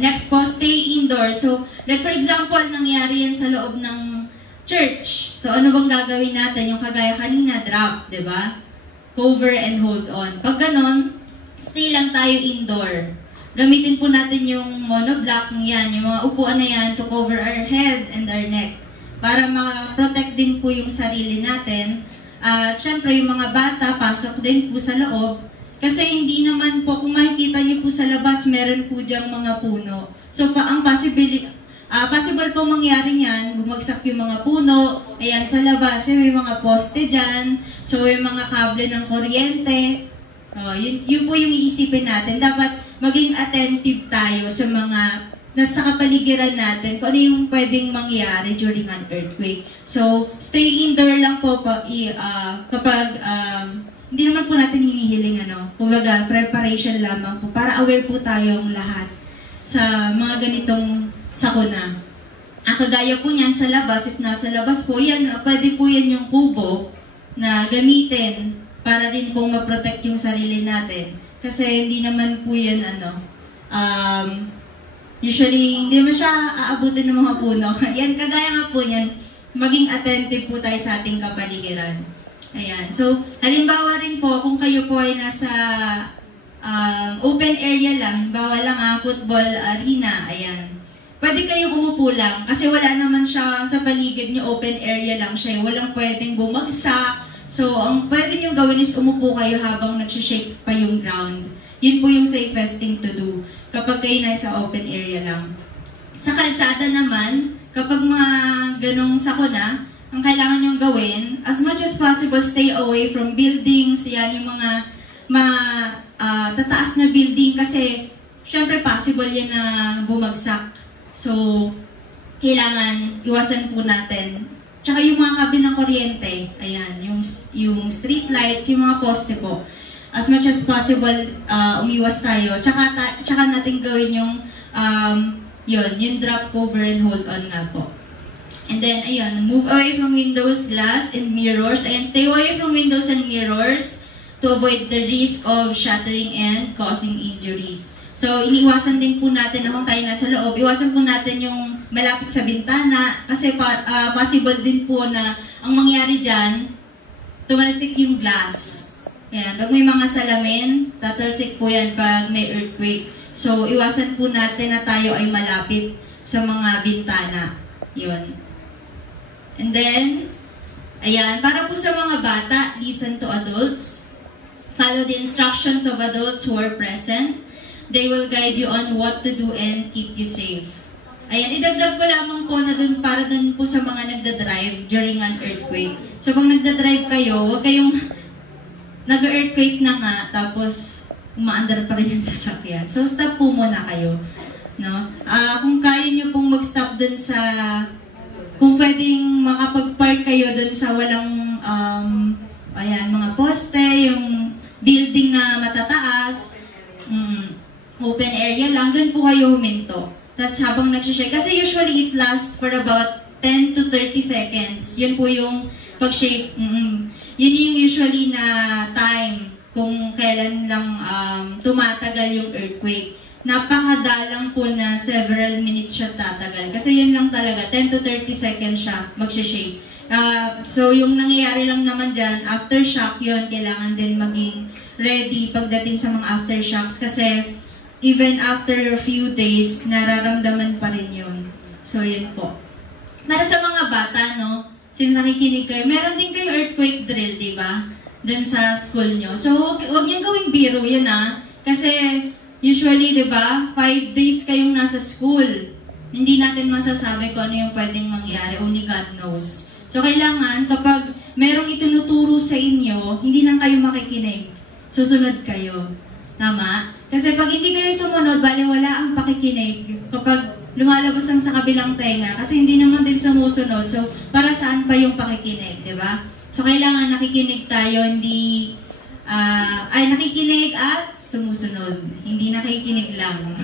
Next po, stay indoors. So, like for example, nangyari yan sa loob ng church. So, ano bang gagawin natin? Yung kagaya kanina, drop, di ba? Cover and hold on. Pag ganon, stay lang tayo indoor. Gamitin po natin yung monoblock yan, yung mga upuan na yan to cover our head and our neck. Para ma-protect din po yung sarili natin. At syempre, yung mga bata, pasok din po sa loob. Kasi hindi naman po, kung makikita niyo po sa labas, meron po diyang mga puno. So, ang possible po mangyari niyan, bumagsak yung mga puno, ayan sa labas, may mga poste dyan, so may mga kable ng kuryente. Yun po yung iisipin natin. Dapat maging attentive tayo sa mga nasa kapaligiran natin, kung ano yung pwedeng mangyari during an earthquake. So, stay indoor lang po kapag hindi naman po natin hinihiling kumbaga preparation lamang po para aware po tayong lahat sa mga ganitong sakuna. Kagaya po niyan sa labas, if nasa labas po yan, pwede po yan yung kubo na gamitin para rin pong ma-protect yung sarili natin. Kasi hindi naman po yan usually hindi naman siya aabutin ng mga puno. Yan, kagaya nga po yan, maging attentive po tayo sa ating kapaligiran. Ayan. So, halimbawa rin po, kung kayo po ay nasa open area lang, halimbawa lang football arena, ayan. Pwede kayong umupo lang, kasi wala naman siya sa paligid niyo, open area lang siya. Walang pwedeng bumagsak. So, ang pwede nyo gawin is umupo kayo habang nagsishake pa yung ground. Yun po yung safest thing to do kapag kayo nasa open area lang. Sa kalsada naman, kapag mga ganong sakuna, ang kailangan nyong gawin, as much as possible, stay away from buildings. Yan, yung mga tataas na building kasi syempre possible yan na bumagsak. So, kailangan iwasan po natin. Tsaka yung mga kable ng kuryente, ayan, yung street lights, yung mga poste po. As much as possible, umiwas tayo. Tsaka natin gawin yung drop, cover, and hold on nga po. And then, ayun, move away from windows, glass, and mirrors. Ayan, stay away from windows and mirrors to avoid the risk of shattering and causing injuries. So, iniwasan din po natin na kung tayo nasa loob, iwasan po natin yung malapit sa bintana kasi possible din po na ang mangyari dyan, tumalsik yung glass. Ayan, pag may mga salamin, tatalsik po yan pag may earthquake. So, iwasan po natin na tayo ay malapit sa mga bintana. Yun. And then, ayan, para po sa mga bata, listen to adults. Follow the instructions of adults who are present. They will guide you on what to do and keep you safe. Ayan, idagdag ko lamang po na dun para dun po sa mga nagda-drive during an earthquake. So, pag nagda-drive kayo, huwag kayong nag-earthquake na nga, tapos umaandar pa rin yung sasakyan. So, stop po muna kayo. No? Kung kaya nyo pong mag-stop dun sa... Kung pwedeng makapag-park kayo dun sa walang ayan, mga poste, yung building na matataas, open area lang, dun po kayo huminto. Tapos habang nagsishake, kasi usually it lasts for about 10 to 30 seconds. Yun po yung pag-shake. Yun yung usually na time kung kailan lang tumatagal yung earthquake. Napakadalang po na several minutes siya tatagal. Kasi yun lang talaga, 10 to 30 seconds siya mag-shake. So yung nangyayari lang naman dyan, aftershock yun, kailangan din maging ready pagdating sa mga aftershocks. Kasi even after a few days, nararamdaman pa rin yun. So, yun po. Para sa mga bata, no, since nakikinig kayo, meron din kayo earthquake drill, di ba? Dun sa school nyo. So, huwag niyang gawing biro yun, Kasi, usually, di ba, 5 days kayong nasa school. Hindi natin masasabi kung ano yung pwedeng mangyari. Only God knows. So, kailangan, kapag merong itinuturo sa inyo, hindi lang kayo makikinig. Susunod kayo. Tama? Kasi pag hindi kayo sumunod, baliwala ang pakikinig. Kapag lumalabas lang sa kabilang tenga, kasi hindi naman din sumusunod. So, para saan pa yung pakikinig, di ba? So, kailangan nakikinig tayo, hindi, nakikinig at sumusunod. Hindi nakikinig lang.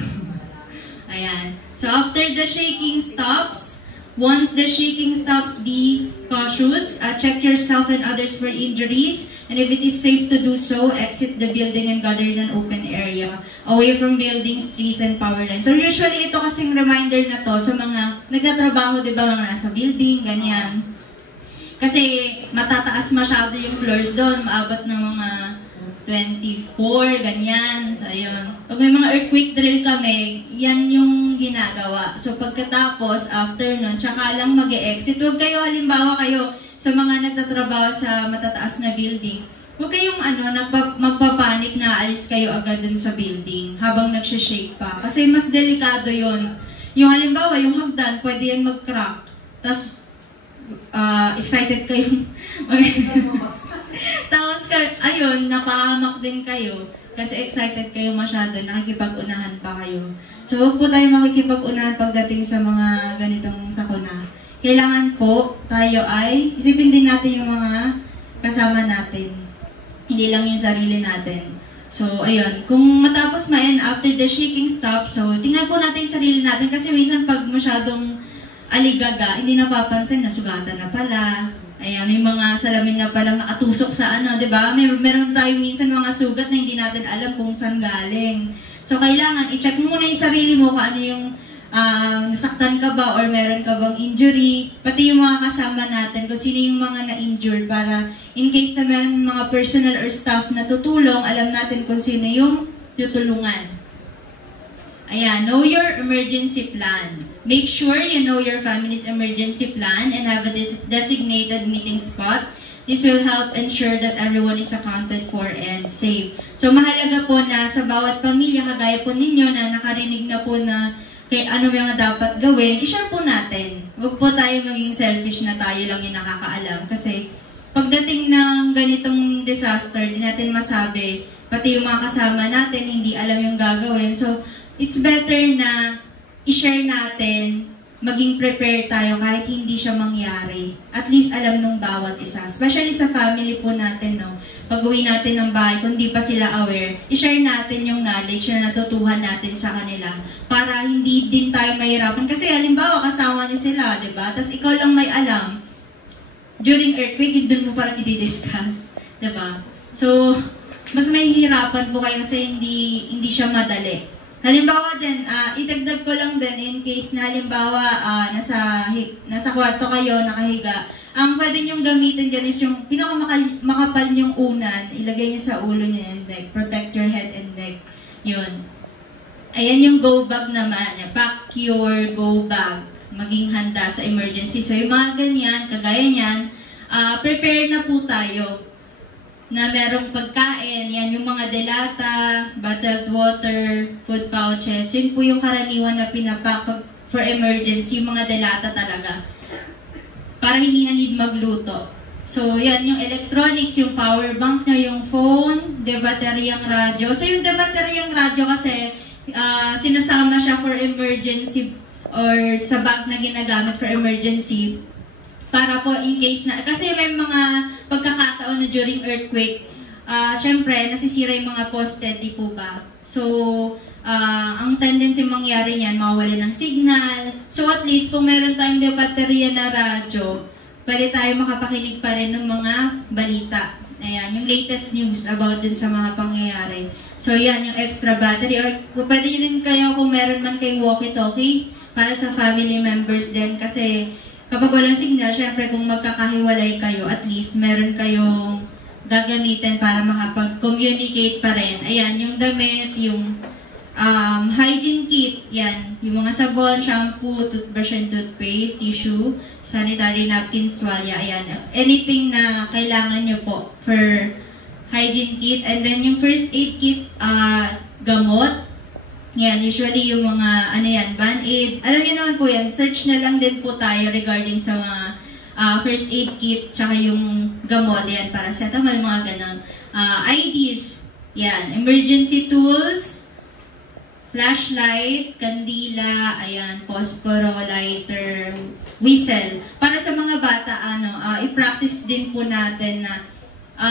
Ayan. So, after the shaking stops, once the shaking stops, be cautious. Check yourself and others for injuries. And if it is safe to do so, exit the building and gather in an open area, away from buildings, trees, and power lines. So usually, ito kasing reminder na to sa mga nagtatrabaho, di ba, mga nasa building, ganyan. Kasi matataas masyado yung floors doon, maabot ng mga 24, ganyan. So, ayun. Pag may mga earthquake drill kami, yan yung ginagawa. So, pagkatapos, after nun, tsaka lang mag-e-exit. Huwag kayo, halimbawa kayo, sa mga nagtatrabaho sa matataas na building, huwag kayong magpapanik na alis kayo agad dun sa building habang nagsishake pa. Kasi mas delikado yon. Yung halimbawa, yung hagdan, pwede yan mag-crack. Tapos, excited kayong tapos, ayun, napahamak din kayo. Kasi excited kayo masyado, nakikipag-unahan pa kayo. So, huwag po tayo makikipag-unahan pagdating sa mga ganitong sakuna. Kailangan po tayo ay isipin din natin yung mga kasama natin. Hindi lang yung sarili natin. So, ayun. Kung matapos after the shaking stop, so, tingnan po natin yung sarili natin kasi minsan pag masyadong aligaga, hindi napapansin, nasugatan na pala. Ayan, may mga salamin na palang nakatusok sa di ba? Meron tayo minsan mga sugat na hindi natin alam kung saan galing. So, kailangan i-check muna yung sarili mo kung ano yung nasaktan ka ba or meron ka bang injury, pati yung mga kasama natin, kung sino yung mga na-injured para in case na meron mga personal or staff na tutulong, alam natin kung sino yung tutulungan. Ayan, know your emergency plan. Make sure you know your family's emergency plan and have a designated meeting spot. This will help ensure that everyone is accounted for and safe. So mahalaga po na sa bawat pamilya, kagaya po ninyo na nakarinig na po na kaya ano yung dapat gawin, i-share po natin. Huwag po tayo maging selfish na tayo lang yung nakakaalam. Kasi pagdating ng ganitong disaster, di natin masabi, pati yung mga kasama natin, hindi alam yung gagawin. So, it's better na i-share natin, maging prepared tayo kahit hindi siya mangyari. At least alam nung bawat isa. Especially sa family po natin, no? Pag-uwi natin ng bahay, kung di pa sila aware, i-share natin yung knowledge na natutuhan natin sa kanila para hindi din tayo mahirapan. Kasi halimbawa, kasama niyo sila, di ba? Tapos ikaw lang may alam. During earthquake, doon mo parang i-discuss. Di ba? So, mas mahihirapan po kayo kasi hindi siya madali. Halimbawa din, itagdag ko lang din in case na halimbawa nasa kwarto kayo, nakahiga. Ang pwede niyong gamitin dyan is yung pinakamakapal niyong unan, ilagay niyo sa ulo niyo and neck. Protect your head and neck. Yun. Ayan yung go bag naman. Pack your go bag. Maging handa sa emergency. So yung mga ganyan, kagaya niyan, prepare na po tayo na merong pagkain, yan yung mga delata, bottled water, food pouches, yun po yung karaniwan na pinapack for emergency, yung mga delata talaga. Para hindi na need magluto. So, yan yung electronics, yung power bank nyo, yung phone, de-batteryang radyo. So, yung de-batteryang radyo kasi, sinasama siya for emergency or sa bag na ginagamit for emergency. Para po in case na, kasi may mga pagkakataon na during earthquake, syempre, nasisira yung mga poste, di po ba? So, ang tendency mangyari niyan, mawala ng signal. So, at least, kung meron tayong baterya na radyo, pwede tayo makapakinig pa rin ng mga balita. Ayan, yung latest news about din sa mga pangyayari. So, yan, yung extra battery. Or pwede rin kayo, kung meron man kayong walkie-talkie, para sa family members din. Kasi, kapag walang signal, syempre kung magkakahiwalay kayo, at least meron kayong gagamitin para makapag-communicate pa rin. Ayan, yung damit, yung Hygiene kit, yan. Yung mga sabon, shampoo, toothbrush and toothpaste, tissue, sanitary napkins, tuwalya, ayan. Anything na kailangan nyo po for hygiene kit. And then yung first aid kit, gamot. Yan, usually yung mga, Band-Aid. Alam niyo naman po yan, search na lang din po tayo regarding sa mga first aid kit, tsaka yung gamot, yan, paracetamol, mga ganon. IDs, yan, emergency tools, flashlight, kandila, ayan, posporo, lighter, whistle. Para sa mga bata, i-practice din po natin na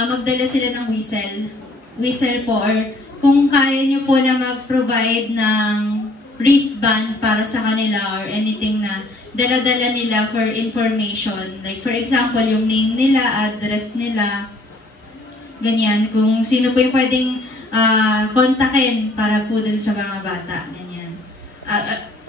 magdala sila ng whistle. Whistle po, or kung kaya nyo po na mag-provide ng wristband para sa kanila or anything na dala-dala nila for information. Like for example, yung name nila, address nila, ganyan. Kung sino po yung pwedeng kontakin para po dun sa mga bata. Ganyan.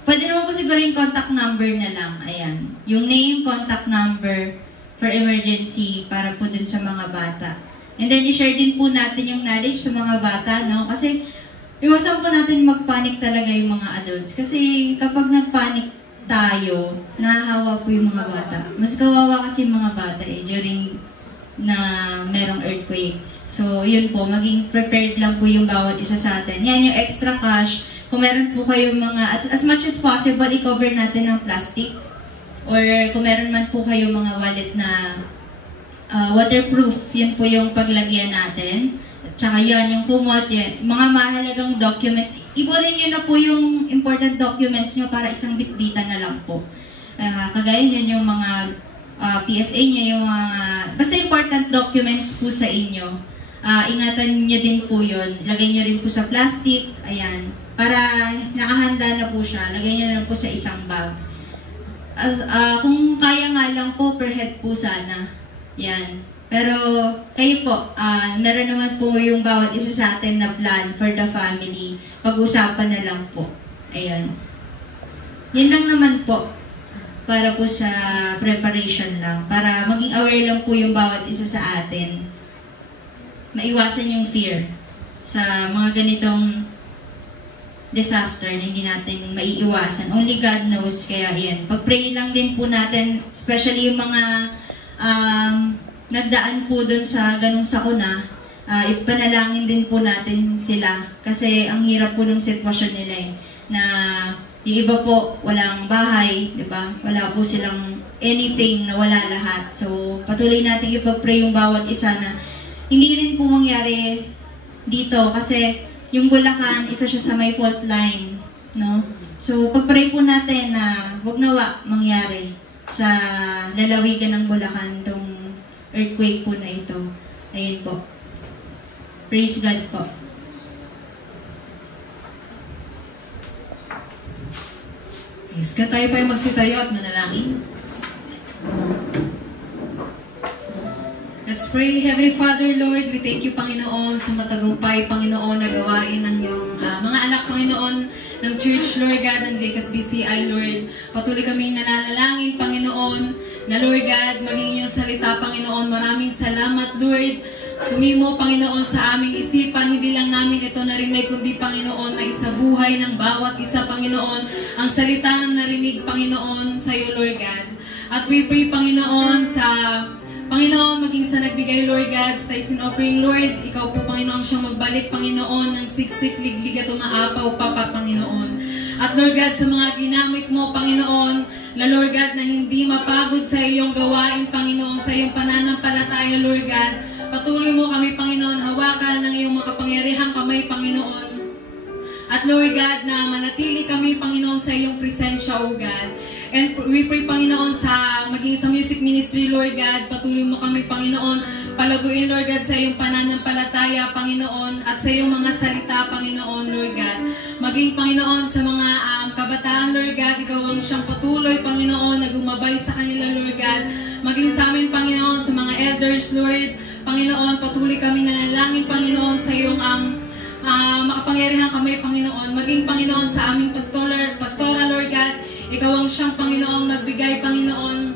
Pwede naman po siguro yung contact number na lang. Ayan. Yung name, contact number for emergency para po dun sa mga bata. And then, i-share din po natin yung knowledge sa mga bata, no? Kasi, iwasan po natin mag-panic talaga yung mga adults. Kasi, kapag nag-panic tayo, nahahawa po yung mga bata. Mas kawawa kasi yung mga bata during na merong earthquake. So, yun po, maging prepared lang po yung bawat isa sa atin. Yan yung extra cash. Kung meron po kayong mga, as much as possible, i-cover natin ng plastic. Or kung meron man po kayong mga wallet na waterproof, yun po yung paglagyan natin. At saka yan, yung kumot, yan, mga mahalagang documents. Ibunin nyo na po yung important documents nyo para isang bitbitan na lang po. Kagaya yan yung mga PSA nyo, yung mga, basta important documents po sa inyo. Ingatan nyo din po yun. Lagay nyo rin po sa plastic. Ayan. Para nakahanda na po siya. Lagay nyo na po sa isang bag. Kung kaya nga lang po, per head po sana. Yan. Pero kayo po, meron naman po yung bawat isa sa atin na plan for the family. Pag-usapan na lang po. Ayan. Yan lang naman po. Para po sa preparation lang. Para maging aware lang po yung bawat isa sa atin. Maiwasan yung fear sa mga ganitong disaster na hindi natin maiiwasan. Only God knows. Kaya yan. Pag-pray lang din po natin, especially yung mga nagdaan po dun sa ganung sakuna, ipanalangin din po natin sila. Kasi ang hirap po ng sitwasyon nila na yung iba po, walang bahay, di ba? Wala po silang anything, na wala lahat. So, patuloy natin ipag-pray yung bawat isa na hindi rin po mangyari dito kasi yung Bulacan, isa siya sa may fault line, no? So, pag-pray po natin na huwag nawa mangyari sa lalawigan ng Bulacan tong earthquake po na ito. Ayun po. Praise God po. Yes, tayo pa yung magsitayo at manalangin. Let's pray. Heavenly Father, Lord, we thank you, Panginoon, sa matagumpay, Panginoon, na gawain ng iyong mga anak, Panginoon, ng Church, Lord God, ng JCAS BCI, Lord. Patuloy kaming nananalangin, Panginoon, na Lord God, maging iyong salita, Panginoon. Maraming salamat, Lord. Tumimo, Panginoon, sa aming isipan, hindi lang namin ito narinig, kundi, Panginoon, may isabuhay ng bawat isa, Panginoon, ang salita ng narinig, Panginoon, sa iyo, Lord God. At we pray, Panginoon, sa Panginoon, maging sa nagbigay, Lord God, sa tithes and offering, Lord, ikaw po, Panginoon, siyang magbalik, Panginoon, ng siksik, liglig at umaapaw, Papa, Panginoon. At Lord God, sa mga ginamit mo, Panginoon, na Lord God, na hindi mapagod sa iyong gawain, Panginoon, sa iyong pananampalataya, Lord God, patuloy mo kami, Panginoon, hawakan ng iyong makapangyarihang kamay, Panginoon. At Lord God, na manatili kami, Panginoon, sa iyong presensya, O God. And we pray, Panginoon, sa maging sa music ministry, Lord God, patuloy mo kami, Panginoon, palaguin, Lord God, sa iyong pananampalataya, Panginoon, at sa iyong mga salita, Panginoon, Lord God. Maging, Panginoon, sa mga kabataan, Lord God, ikaw ang siyang patuloy, Panginoon, na gumabay sa kanila, Lord God. Maging sa amin, Panginoon, sa mga elders, Lord, Panginoon, patuloy kami nanalangin, Panginoon, sa iyong makapangyarihang kamay, Panginoon. Maging, Panginoon, sa aming pastora, Lord God, ikaw ang siyang, Panginoon, magbigay, Panginoon,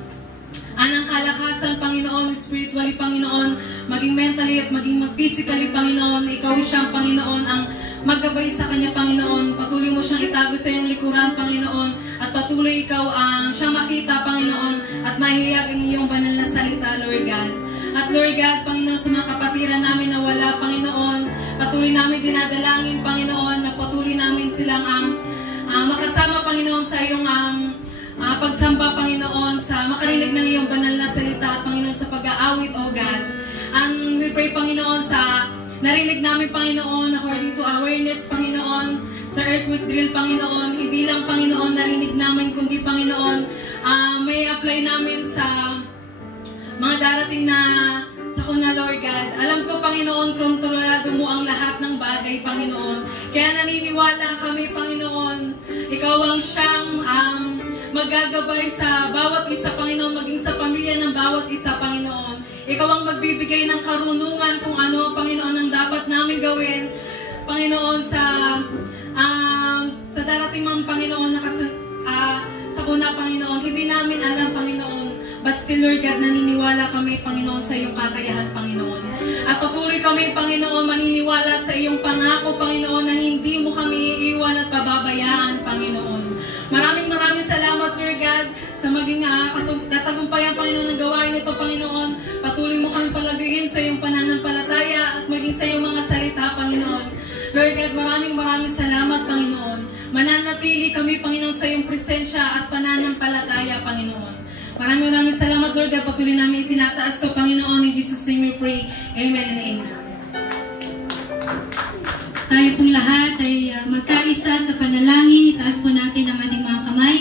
anang kalakasan, Panginoon, spiritually, Panginoon, maging mentally at maging physically, Panginoon. Ikaw siyang, Panginoon, ang maggabay sa kanya, Panginoon. Patuloy mo siyang itago sa iyong likuran, Panginoon. At patuloy ikaw ang siyang makita, Panginoon. At mahihiyag ang iyong banal na salita, Lord God. At Lord God, Panginoon, sa mga kapatiran namin na wala, Panginoon, patuloy namin dinadalangin, Panginoon, na patuloy namin silang makasama, Panginoon, sa iyong pagsamba, Panginoon, sa makarinig ng iyong banal na salita, at Panginoon, sa pag-aawit, O God. And we pray, Panginoon, sa narinig namin, Panginoon, according to awareness, Panginoon, sa earthquake drill, Panginoon, hindi lang, Panginoon, narinig namin, kundi, Panginoon, may apply namin sa mga darating na sakuna, Lord God. Alam ko, Panginoon, kontrolado mo ang lahat ng bagay, Panginoon. Kaya naniniwala kami, Panginoon, ikaw ang siyang magagabay sa bawat isa, Panginoon, maging sa pamilya ng bawat isa, Panginoon. Ikaw ang magbibigay ng karunungan kung ano, Panginoon, ang dapat namin gawin, Panginoon, sa darating mga, Panginoon, sakuna, Panginoon. Hindi namin alam, Panginoon. But still, Lord God, naniniwala kami, Panginoon, sa iyong kakayahan, Panginoon. At patuloy kami, Panginoon, maniniwala sa iyong pangako, Panginoon, na hindi mo kami iiwan at pababayaan, Panginoon. Maraming salamat, Lord God, sa maging katagumpayan, Panginoon, ng gawain nito, Panginoon. Patuloy mo kami palaguin sa iyong pananampalataya at maging sa iyong mga salita, Panginoon. Lord God, maraming salamat, Panginoon. Mananatili kami, Panginoon, sa iyong presensya at pananampalataya, Panginoon. Maraming salamat, Lord God. Patuloy namin itinataas to, Panginoon. In Jesus' name we pray. Amen and amen. Tayo pong lahat ay magkaisa sa panalangin. Itaas po natin ang ating mga kamay.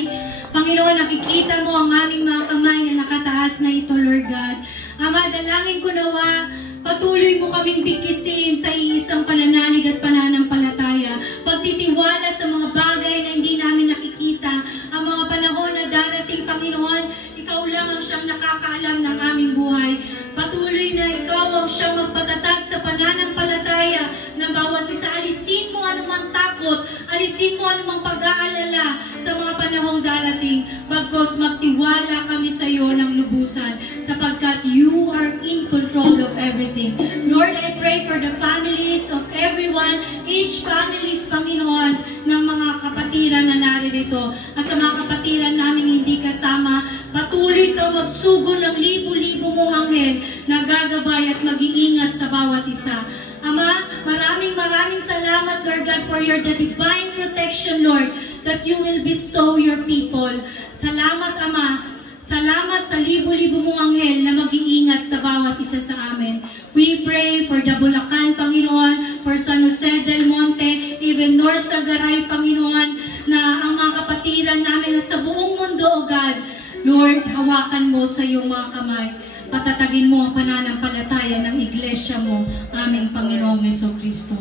Panginoon, nakikita mo ang aming mga kamay na nakataas na ito, Lord God. Ama, dalangin ko nawa, patuloy mo kaming bigkisin sa iisang pananalig at pananampalataya. Pagtitiwala sa mga bagay na hindi namin nakikita. Ang mga panahon na darating, Panginoon, ikaw lang ang siyang nakakaalam ng aming buhay. Patuloy na ikaw ang siyang magpatatag sa pananampalataya ng bawat isa. Alisin mo anumang takot, alisin mo anumang pag-aalala sa mga panahong darating. Bagkos magtiwala kami sa iyo ng lubusan sapagkat you are in control of everything. Lord, I pray for the families of everyone, each families, Panginoon, ng mga kapatiran na naririto. At sa mga kapatiran namin hindi kasama, patuloy ka magsugo ng libo-libo mong anghel na gagabay at mag-iingat sa bawat isa. Ama, maraming salamat, Lord God, for your divine protection, Lord, that you will bestow your people. Salamat, Ama. Salamat sa libo-libo mong anghel na mag-iingat sa bawat isa sa amin. We pray for the Bulacan, Panginoon, for San Jose del Monte, even North Sagaray, Panginoon, na ang mga kapatiran namin at sa buong mundo, O God. Lord, hawakan mo sa iyong mga kamay. Patatagin mo ang pananampalataya ng iglesia mo, aming Panginoong Jesucristo.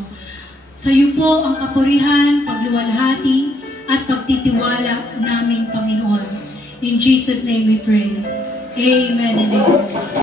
Sa iyo po ang kapurihan, pagluwalhati, at pagtitiwala naming Panginoon. In Jesus' name we pray. Amen and amen.